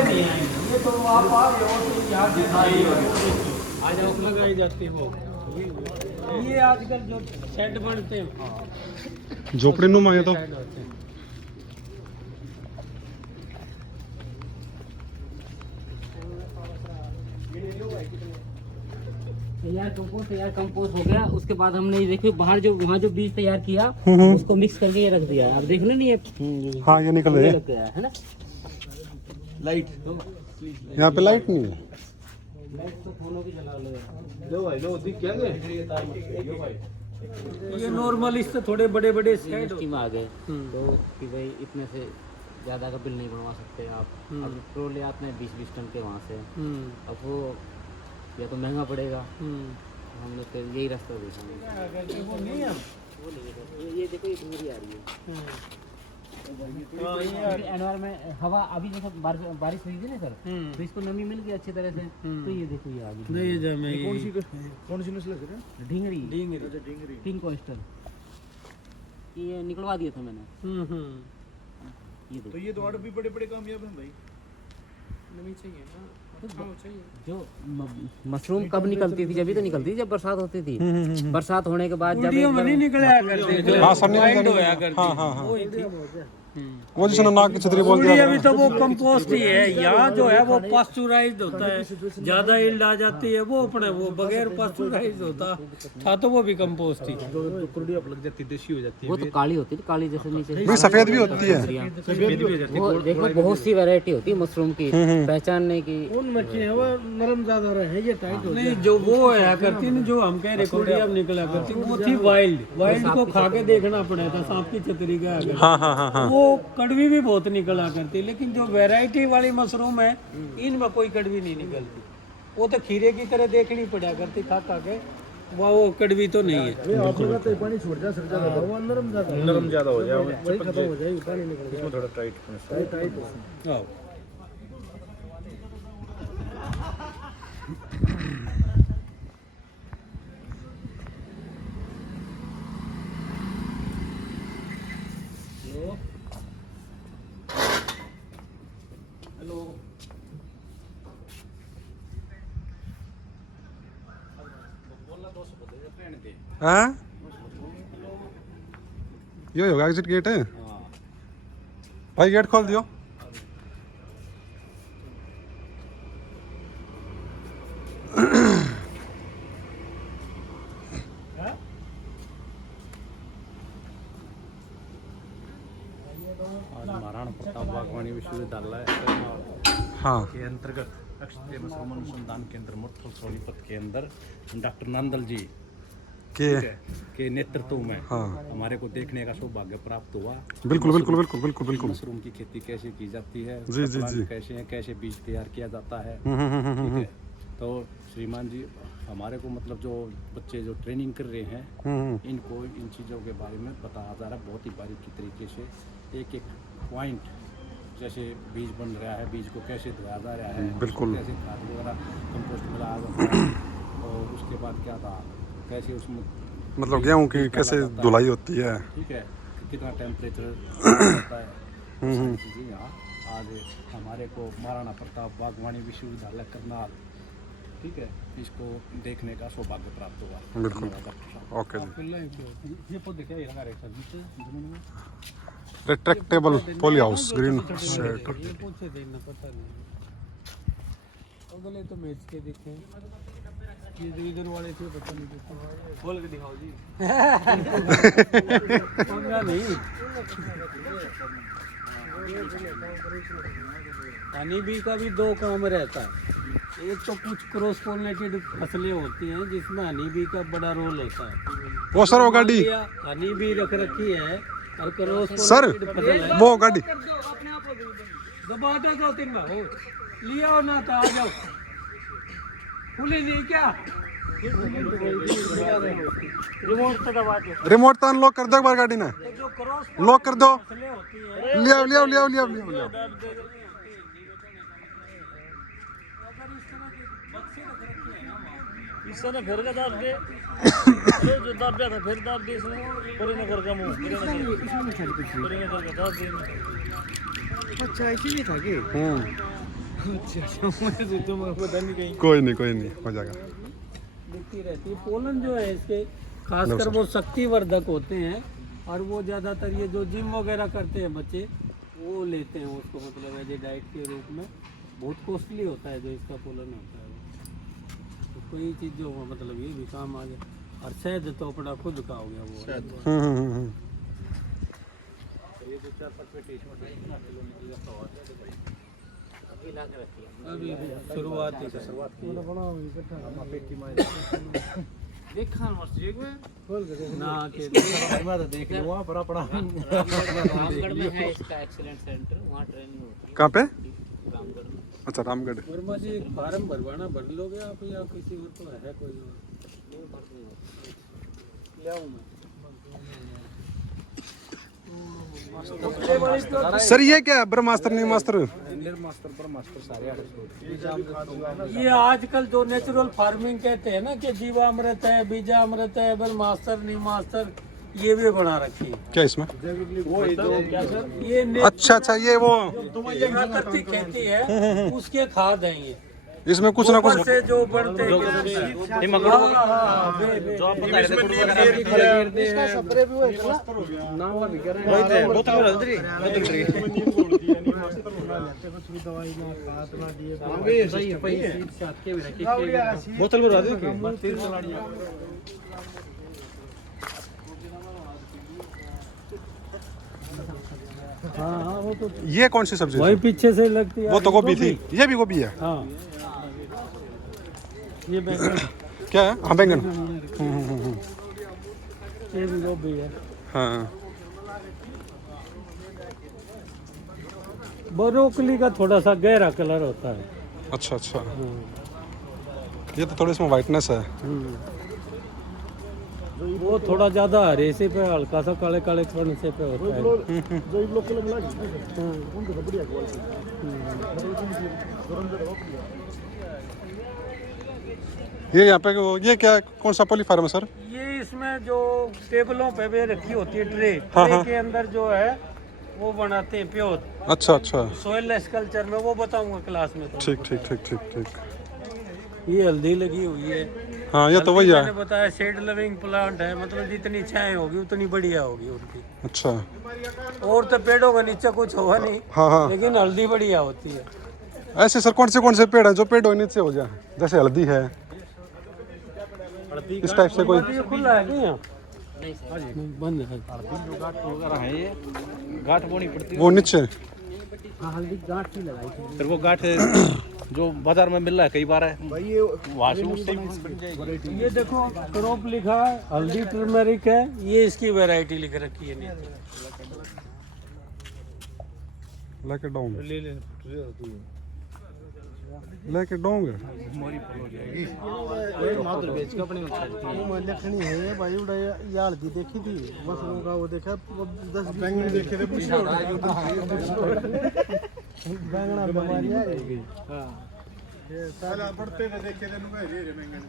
ये तो आप आ गए हो तो यहाँ दिखाई आ जाओ लगाई जाती है वो ये आजकल जो सेट बनते हैं झोपड़ी नुमा है तो सेट होते हैं तैयार कंपोस्ट हो गया। उसके बाद हमने ये देखिए बाहर जो वहाँ जो बीज तैयार किया उसको मिक्स करके ये रख दिया है। अब देख लो नहीं ये हाँ ये निकल रहे लग गया है ना। लाइट यहाँ पे लाइट नहीं है लाइट तो फोनों की जला लो लो भाई लो दिख क्या गए ये नॉर्मल इससे थोड़े बड़े बड़े सेट स्कीम आ गए तो कि भाई इतने से ज़्यादा का बिल नहीं बनवा सकते आप। अब प्रो ले आते हैं 20-20 टन के वहाँ से अब वो या तो महंगा पड़ेगा हम लोग तो यही रास्ता देखेंगे। वो नहीं है ये देखो ये दूरी आ रही है एनवायरमेंट हवा अभी देखो बारिश हुई थी ना सर तो इसको नमी मिल गई अच्छी तरह से तो ये देखो ये आ गई नहीं जा मैं कौन सी नस्ल है? ढींगरी ढींगरी पिंक ऑयस्टर ये निकलवा दिया था मैंने ये तो देखो ये तो और भी बड़े बड़े कामयाब हैं भाई। जो मशरूम कब निकलती थी जब ही तो निकलती थी जब बरसात होती थी। बरसात होने के बाद जब वीडियो में नहीं निकला करते हाँ, सब निकल वाइड जाते होया हैं। करते हाँ, हाँ, हाँ। वो ही थी। वो जिसने नाक की छतरी बोल पूरी दिया अभी तो वो कंपोस्ट ही है। यहाँ जो है वो पास्चुराइज्ड होता है, ज्यादा इल्ड आ जाती है। वो अपने वो बगैर पास्चुराइज्ड होता था तो वो भी कंपोस्ट ही। लग जाती देशी हो जाती वो तो काली होती है, काली जैसे नीचे नहीं, सफेद भी होती है। वो देखो बहुत सी वैरायटी होती है मशरूम की, पहचानने की। उन मच्छी है वो नरम ज्यादा रहे, ये टाइट हो नहीं, जो वो आया करती ना, जो हम कह रहे कोडियम निकला करती, वो थी वाइल्ड को खा के देखना पड़ा था, सांप की छतरी का आकर। हाँ हाँ हाँ हाँ। वो कड़वी भी बहुत निकला करती, लेकिन जो वैरायटी वाली मशरूम है इनमें कोई कड़वी नहीं निकलती। वो तो खीरे की तरह देखनी पड़ा करती खा खा के, वो कड़वी तो नहीं है। पानी छोड़ जा सर ज्यादा, वो नरम ज्यादा हो जाए, वही खत्म हो जाएगी, पानी निकल इसमें थोड़ा टाइट आओ। हाँ ये होगा एग्जिट गेट है भाई, गेट खोल दियो। आज महाराणा प्रताप बागवानी विश्वविद्यालय हाँ के अंतर्गत अक्षय मशरूम अनुसंधान केंद्र मुट्ठल सोनीपत के अंदर डॉक्टर नंदल जी के नेतृत्व में हमारे को देखने का सौभाग्य प्राप्त हुआ। बिल्कुल बिल्कुल बिल्कुल बिल्कुल बिल्कुल। मशरूम की खेती कैसे की जाती है, जी जी जी, कैसे है, कैसे बीज तैयार किया जाता है, ठीक है। तो श्रीमान जी हमारे को मतलब जो बच्चे जो ट्रेनिंग कर रहे हैं इनको इन चीज़ों के बारे में बताया जा रहा है बहुत ही बारीकी तरीके से, एक एक पॉइंट, जैसे बीज बन रहा है, बीज को कैसे धोया जा रहा है, बिल्कुल कैसे खाद वगैरह कंपोस्ट मिलाया जाता है, और उसके बाद क्या था, कैसे उसमें मतलब गेहूँ की कैसे धुलाई होती है, ठीक है, कितना टेम्परेचर होता है, सारी चीज़ें यहाँ आज हमारे को महाराणा प्रताप बागवानी विश्वविद्यालय करनाल, ठीक है, इसको देखने का सौभाग्य प्राप्त हुआ। बिल्कुल ओके जी। ये पौधे क्या लगा रहे सर जमीन में? Retractable poly house green shade. ये पूछे थे ना, पता नहीं, अगले तो बेच के देखे, ये जो इधर वाले थे पता नहीं कितने। खोल के दिखाओ जी। पंगा नहीं, हनी बी का भी दो काम रहता है। एक तो कुछ क्रॉस पोलिनेटेड फसलें होती हैं जिसमें हनी बी का बड़ा रोल होता है। वो सर वो गाड़ी, हनी बी रख रखी है और क्रॉस सर वो गाड़ी दबाटा जाओ, तीन बार लिया हो ना, तो आ जाओ, खुली नहीं क्या, रिमोट तो अनलॉक कर दो एक बार गाड़ी ने, जो क्रॉस लॉक कर दो, फसलें होती हैं लिया लिया लिया लिया लिया। इससे ना घर का दाब दे, जो दाब दिया था फिर दाब दे, इसने बड़े नगर का मुंह, बड़े नगर का दाब दे। अच्छा इसीलिए था कि अच्छा मुझे तो पता नहीं कहीं। कोई नहीं हो जाएगा। दिखती रहती है। पोलन जो है इसके खासकर वो शक्तिवर्धक होते हैं, और वो ज़्यादातर ये जो जिम वगैरह करते हैं बच्चे वो लेते हैं उसको, मतलब एज ए डाइट के रूप में। बहुत कॉस्टली होता है जो इसका पोलन होता है, तो कोई चीज़ जो मतलब ये भी काम आ गया। और शहद तो अपना खुद का हो गया वो। ये 2-4 पेटी इसमें 2 किलो निकलेगा तो अभी ला के रखिए। अभी शुरुआत ही शुरुआत की हम पेटी में देखा मस्जिद में खोल के ना के मैं तो देख लूँ वहाँ पर अपना रामगढ़ में है इसका एक्सीलेंट सेंटर, वहाँ ट्रेनिंग होती है। कहाँ पे? रामगढ़ में। अच्छा रामगढ़। वर्मा जी एक फार्म भरवाना भर लोगे आप, या किसी और तो है कोई ले आऊँ मैं? सर ये क्या है, ब्रह्मास्त्र नहीं मास्टर? ये आजकल जो नेचुरल फार्मिंग कहते हैं ना कि जीवामृत है, बीजामृत है, ब्रह्मास्त्र नहीं मास्टर, ये भी बना रखी है। क्या इसमें? क्या सर? ये अच्छा ये वो प्राकृतिक खेती है, उसके खाद हैं ये। इसमें कुछ ना कुछ से जो बढ़ते जो आप बता रहे थे इसका स्प्रे भी होएगा ना वो भी कर रहे हैं बोतल में रख दी कुछ भी दवाई ना खाद ना दिए सही है पैसे साथ के भी रखिए बोतल में रख दी हाँ वो तो ये कौन सी सब्जी वही है? पीछे से लगती है वो तो गोभी थी, ये भी गोभी है। हाँ ये बैंगन क्या है? हाँ बैंगन। ये भी गोभी है। हाँ ब्रोकली का थोड़ा सा गहरा कलर होता है। अच्छा अच्छा, ये तो थोड़ी इसमें वाइटनेस है। वो थोड़ा ज्यादा हरे से पे हल्का सा काले काले कण से पे होता है। जो इन लोग के लग उनको तो बढ़िया क्वालिटी ये यहाँ पे ये क्या कौन सा पॉलीफार्म है सर? ये इसमें जो टेबलों पे भी रखी होती है ट्रे, हाँ, ट्रे हाँ। के अंदर जो है वो बनाते हैं प्योर अच्छा अच्छा, सोयल लेस कल्चर में, वो बताऊंगा क्लास में तो। ठीक ठीक ठीक ठीक ठीक। ये हल्दी लगी हुई है। हाँ ये तो हल्दी वही है। मैंने बताया शेड लविंग प्लांट है, मतलब जितनी छाएं होगी उतनी बढ़िया होगी उनकी। अच्छा और तो पेड़ों का नीचे कुछ होगा नहीं, हाँ हाँ, लेकिन हल्दी बढ़िया होती है। ऐसे सर कौन से पेड़ है जो पेड़ नीचे हो जाए, जैसे हल्दी है इस टाइप से कोई? ये खुला है क्या यहाँ? नहीं, बंद है। है ये गांठ बोनी पड़ती वो नीचे? हाँ हल्दी गांठ की लगाई थी। फिर वो गांठ जो बाजार में मिल रहा है कई बार है भाई ये वहाँ से उससे बन जाएगी। ये देखो क्रॉप लिखा है, हल्दी टर्मरिक है, ये इसकी वैरायटी लिख रखी है नीचे। लेके डाउन लेके डाउन माधुर बेच के अपनी मैं देखनी है भाई उड़ा ये हल्दी देखी थी बस उनका वो देखा 10 बैंगन देखे थे पूछ बैंगना बीमारी आ गई। हां ये साला पड़ते थे देखे थे रे बैंगन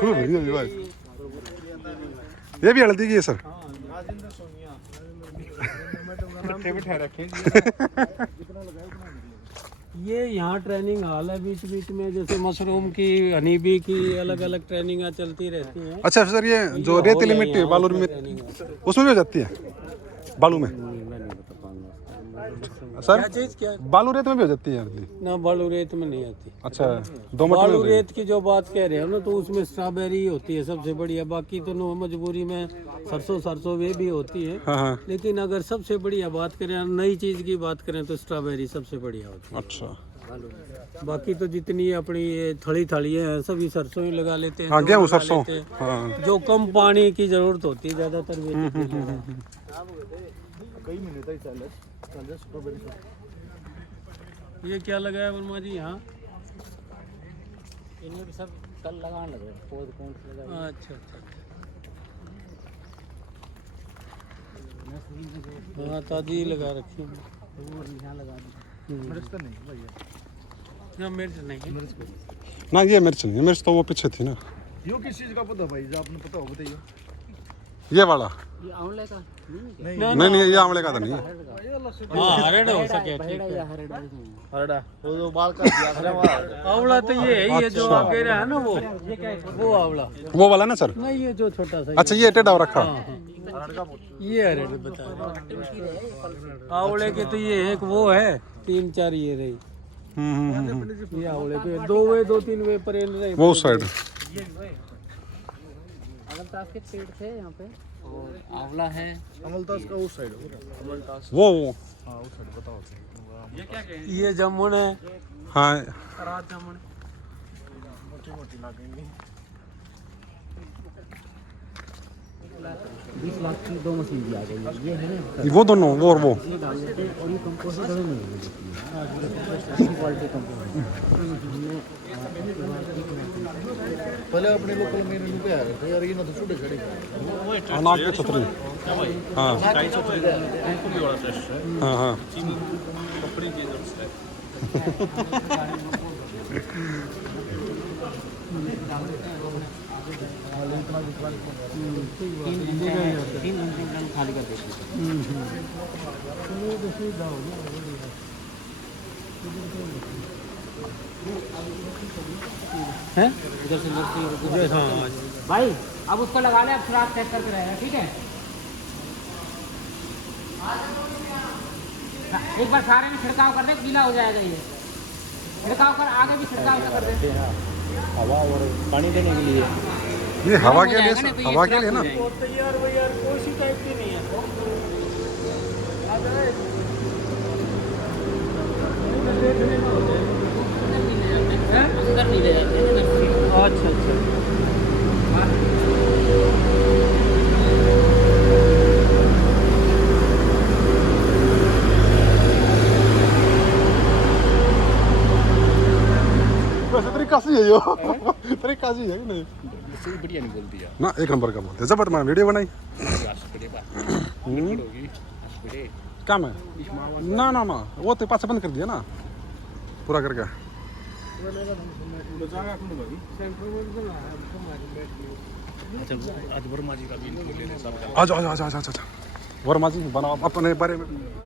खूब बढ़िया जी भाई। ये भी हल्दी की है सर? राजेंद्र सोनिया बैठे रखे ये यहाँ ट्रेनिंग हॉल है बीच बीच में, जैसे मशरूम की, हनी बी की अलग अलग ट्रेनिंग चलती रहती हैं। अच्छा सर, ये जो रेतीली मिट्टी है बालू में, उसमें भी हो जाती है? बालू में सर? क्या चीज क्या? बालू रेत में भी हो जाती है हल्दी? ना बालू रेत में नहीं आती। अच्छा, दोमट बालू में? रेत की जो बात कह रहे हो ना, तो उसमें स्ट्रॉबेरी होती है सबसे बढ़िया, बाकी तो नो मजबूरी में सरसों वे भी होती है। हाँ हाँ। लेकिन अगर सबसे बढ़िया बात करें, नई चीज की बात करें, तो स्ट्रॉबेरी सबसे बढ़िया होती है। अच्छा, बाकी तो जितनी अपनी ये थड़ियाँ हैं सभी सरसों ही लगा लेते हैं। हाँ जौ गेहूँ लगा सरसों। लेते हैं। हाँ जो कम पानी की जरूरत होती है ज्यादातर कई महीने तक चल स्ट्रॉबेरी। ये क्या लगाया वर्मा जी यहाँ? इनमें भी सब कल लगाने लगे, पौध कौन से लगा। अच्छा अच्छा, हाँ ताजी लगा रखी है। यहाँ लगा दी। मिर्च तो नहीं भैया, ना मिर्च नहीं है। ना, ये मिर्च नहीं है, मिर्च तो वो पीछे थी ना। यो किस चीज का पता भाई, जो आपने पता हो बताइए। ये वाला ये आंवले का नहीं, नहीं, ये आंवले का तो नहीं है। हाँ हरड़ हो सके, ठीक हरड़ा है। या हरड़ा नहीं। हरड़ा वो जो बाल का दिया आंवला तो ये है, ये जो आप कह रहे हैं ना, वो आंवला वो वाला ना सर? नहीं, ये जो छोटा सा। अच्छा, ये टेढ़ा हो रखा। ये हरड़ बता रहे आंवले के तो ये एक वो है, 3-4 ये रही। ये आंवले के 2-3 वे पर रहे। वो साइड अमलतास के पेड़ थे यहाँ पे, और आंवला है। अमलतास का उस साइड है वो हां उस साइड बताओ। ये जामुन है। हाँ, रात जामुन मोटी लगेंगी। 20 लाख की 2 मशीन भी आ गई है। ये है ना, वो दोनों, वो और वो। ये डाल देते हैं और ये कंपोस्ट डबल नहीं होगी, क्वालिटी कंपोस्ट। पहले अपने लोकल में इन्होंने क्या है यार, ये ना तो छोटे छड़े अनाज की छतरी। हाँ हाँ हाँ। तीन घंटे खाली कर देते हैं। हैं इधर से भाई अब उसको लगा ले, अब फिर आप चेक करके रहेगा, ठीक है। एक बार सारे में छिड़काव कर दे, गीला हो जाएगा ये। छिड़काव कर, आगे भी छिड़काव कर दे, हवा और पानी देने के लिए। ये हवा के लिए, हवा के लिए ना। तैयार भैया कोई शिकायत की नहीं है। अंदर नहीं ले जाते हैं। अच्छा अच्छा। वैसे तरीका से है यो, तरीका से है कि नहीं? बढ़िया नहीं बोलती यार। ना एक नंबर का बोलते हैं। जबरदस्त मैंने वीडियो बनाई। क्या मैं ना ना ना वो तो पास बंद कर दिया ना पूरा करके। आज वर्मा जी का भी आ जाओ आ जाओ आ जाओ आ जाओ वर्मा जी बनाओ अपने बारे में।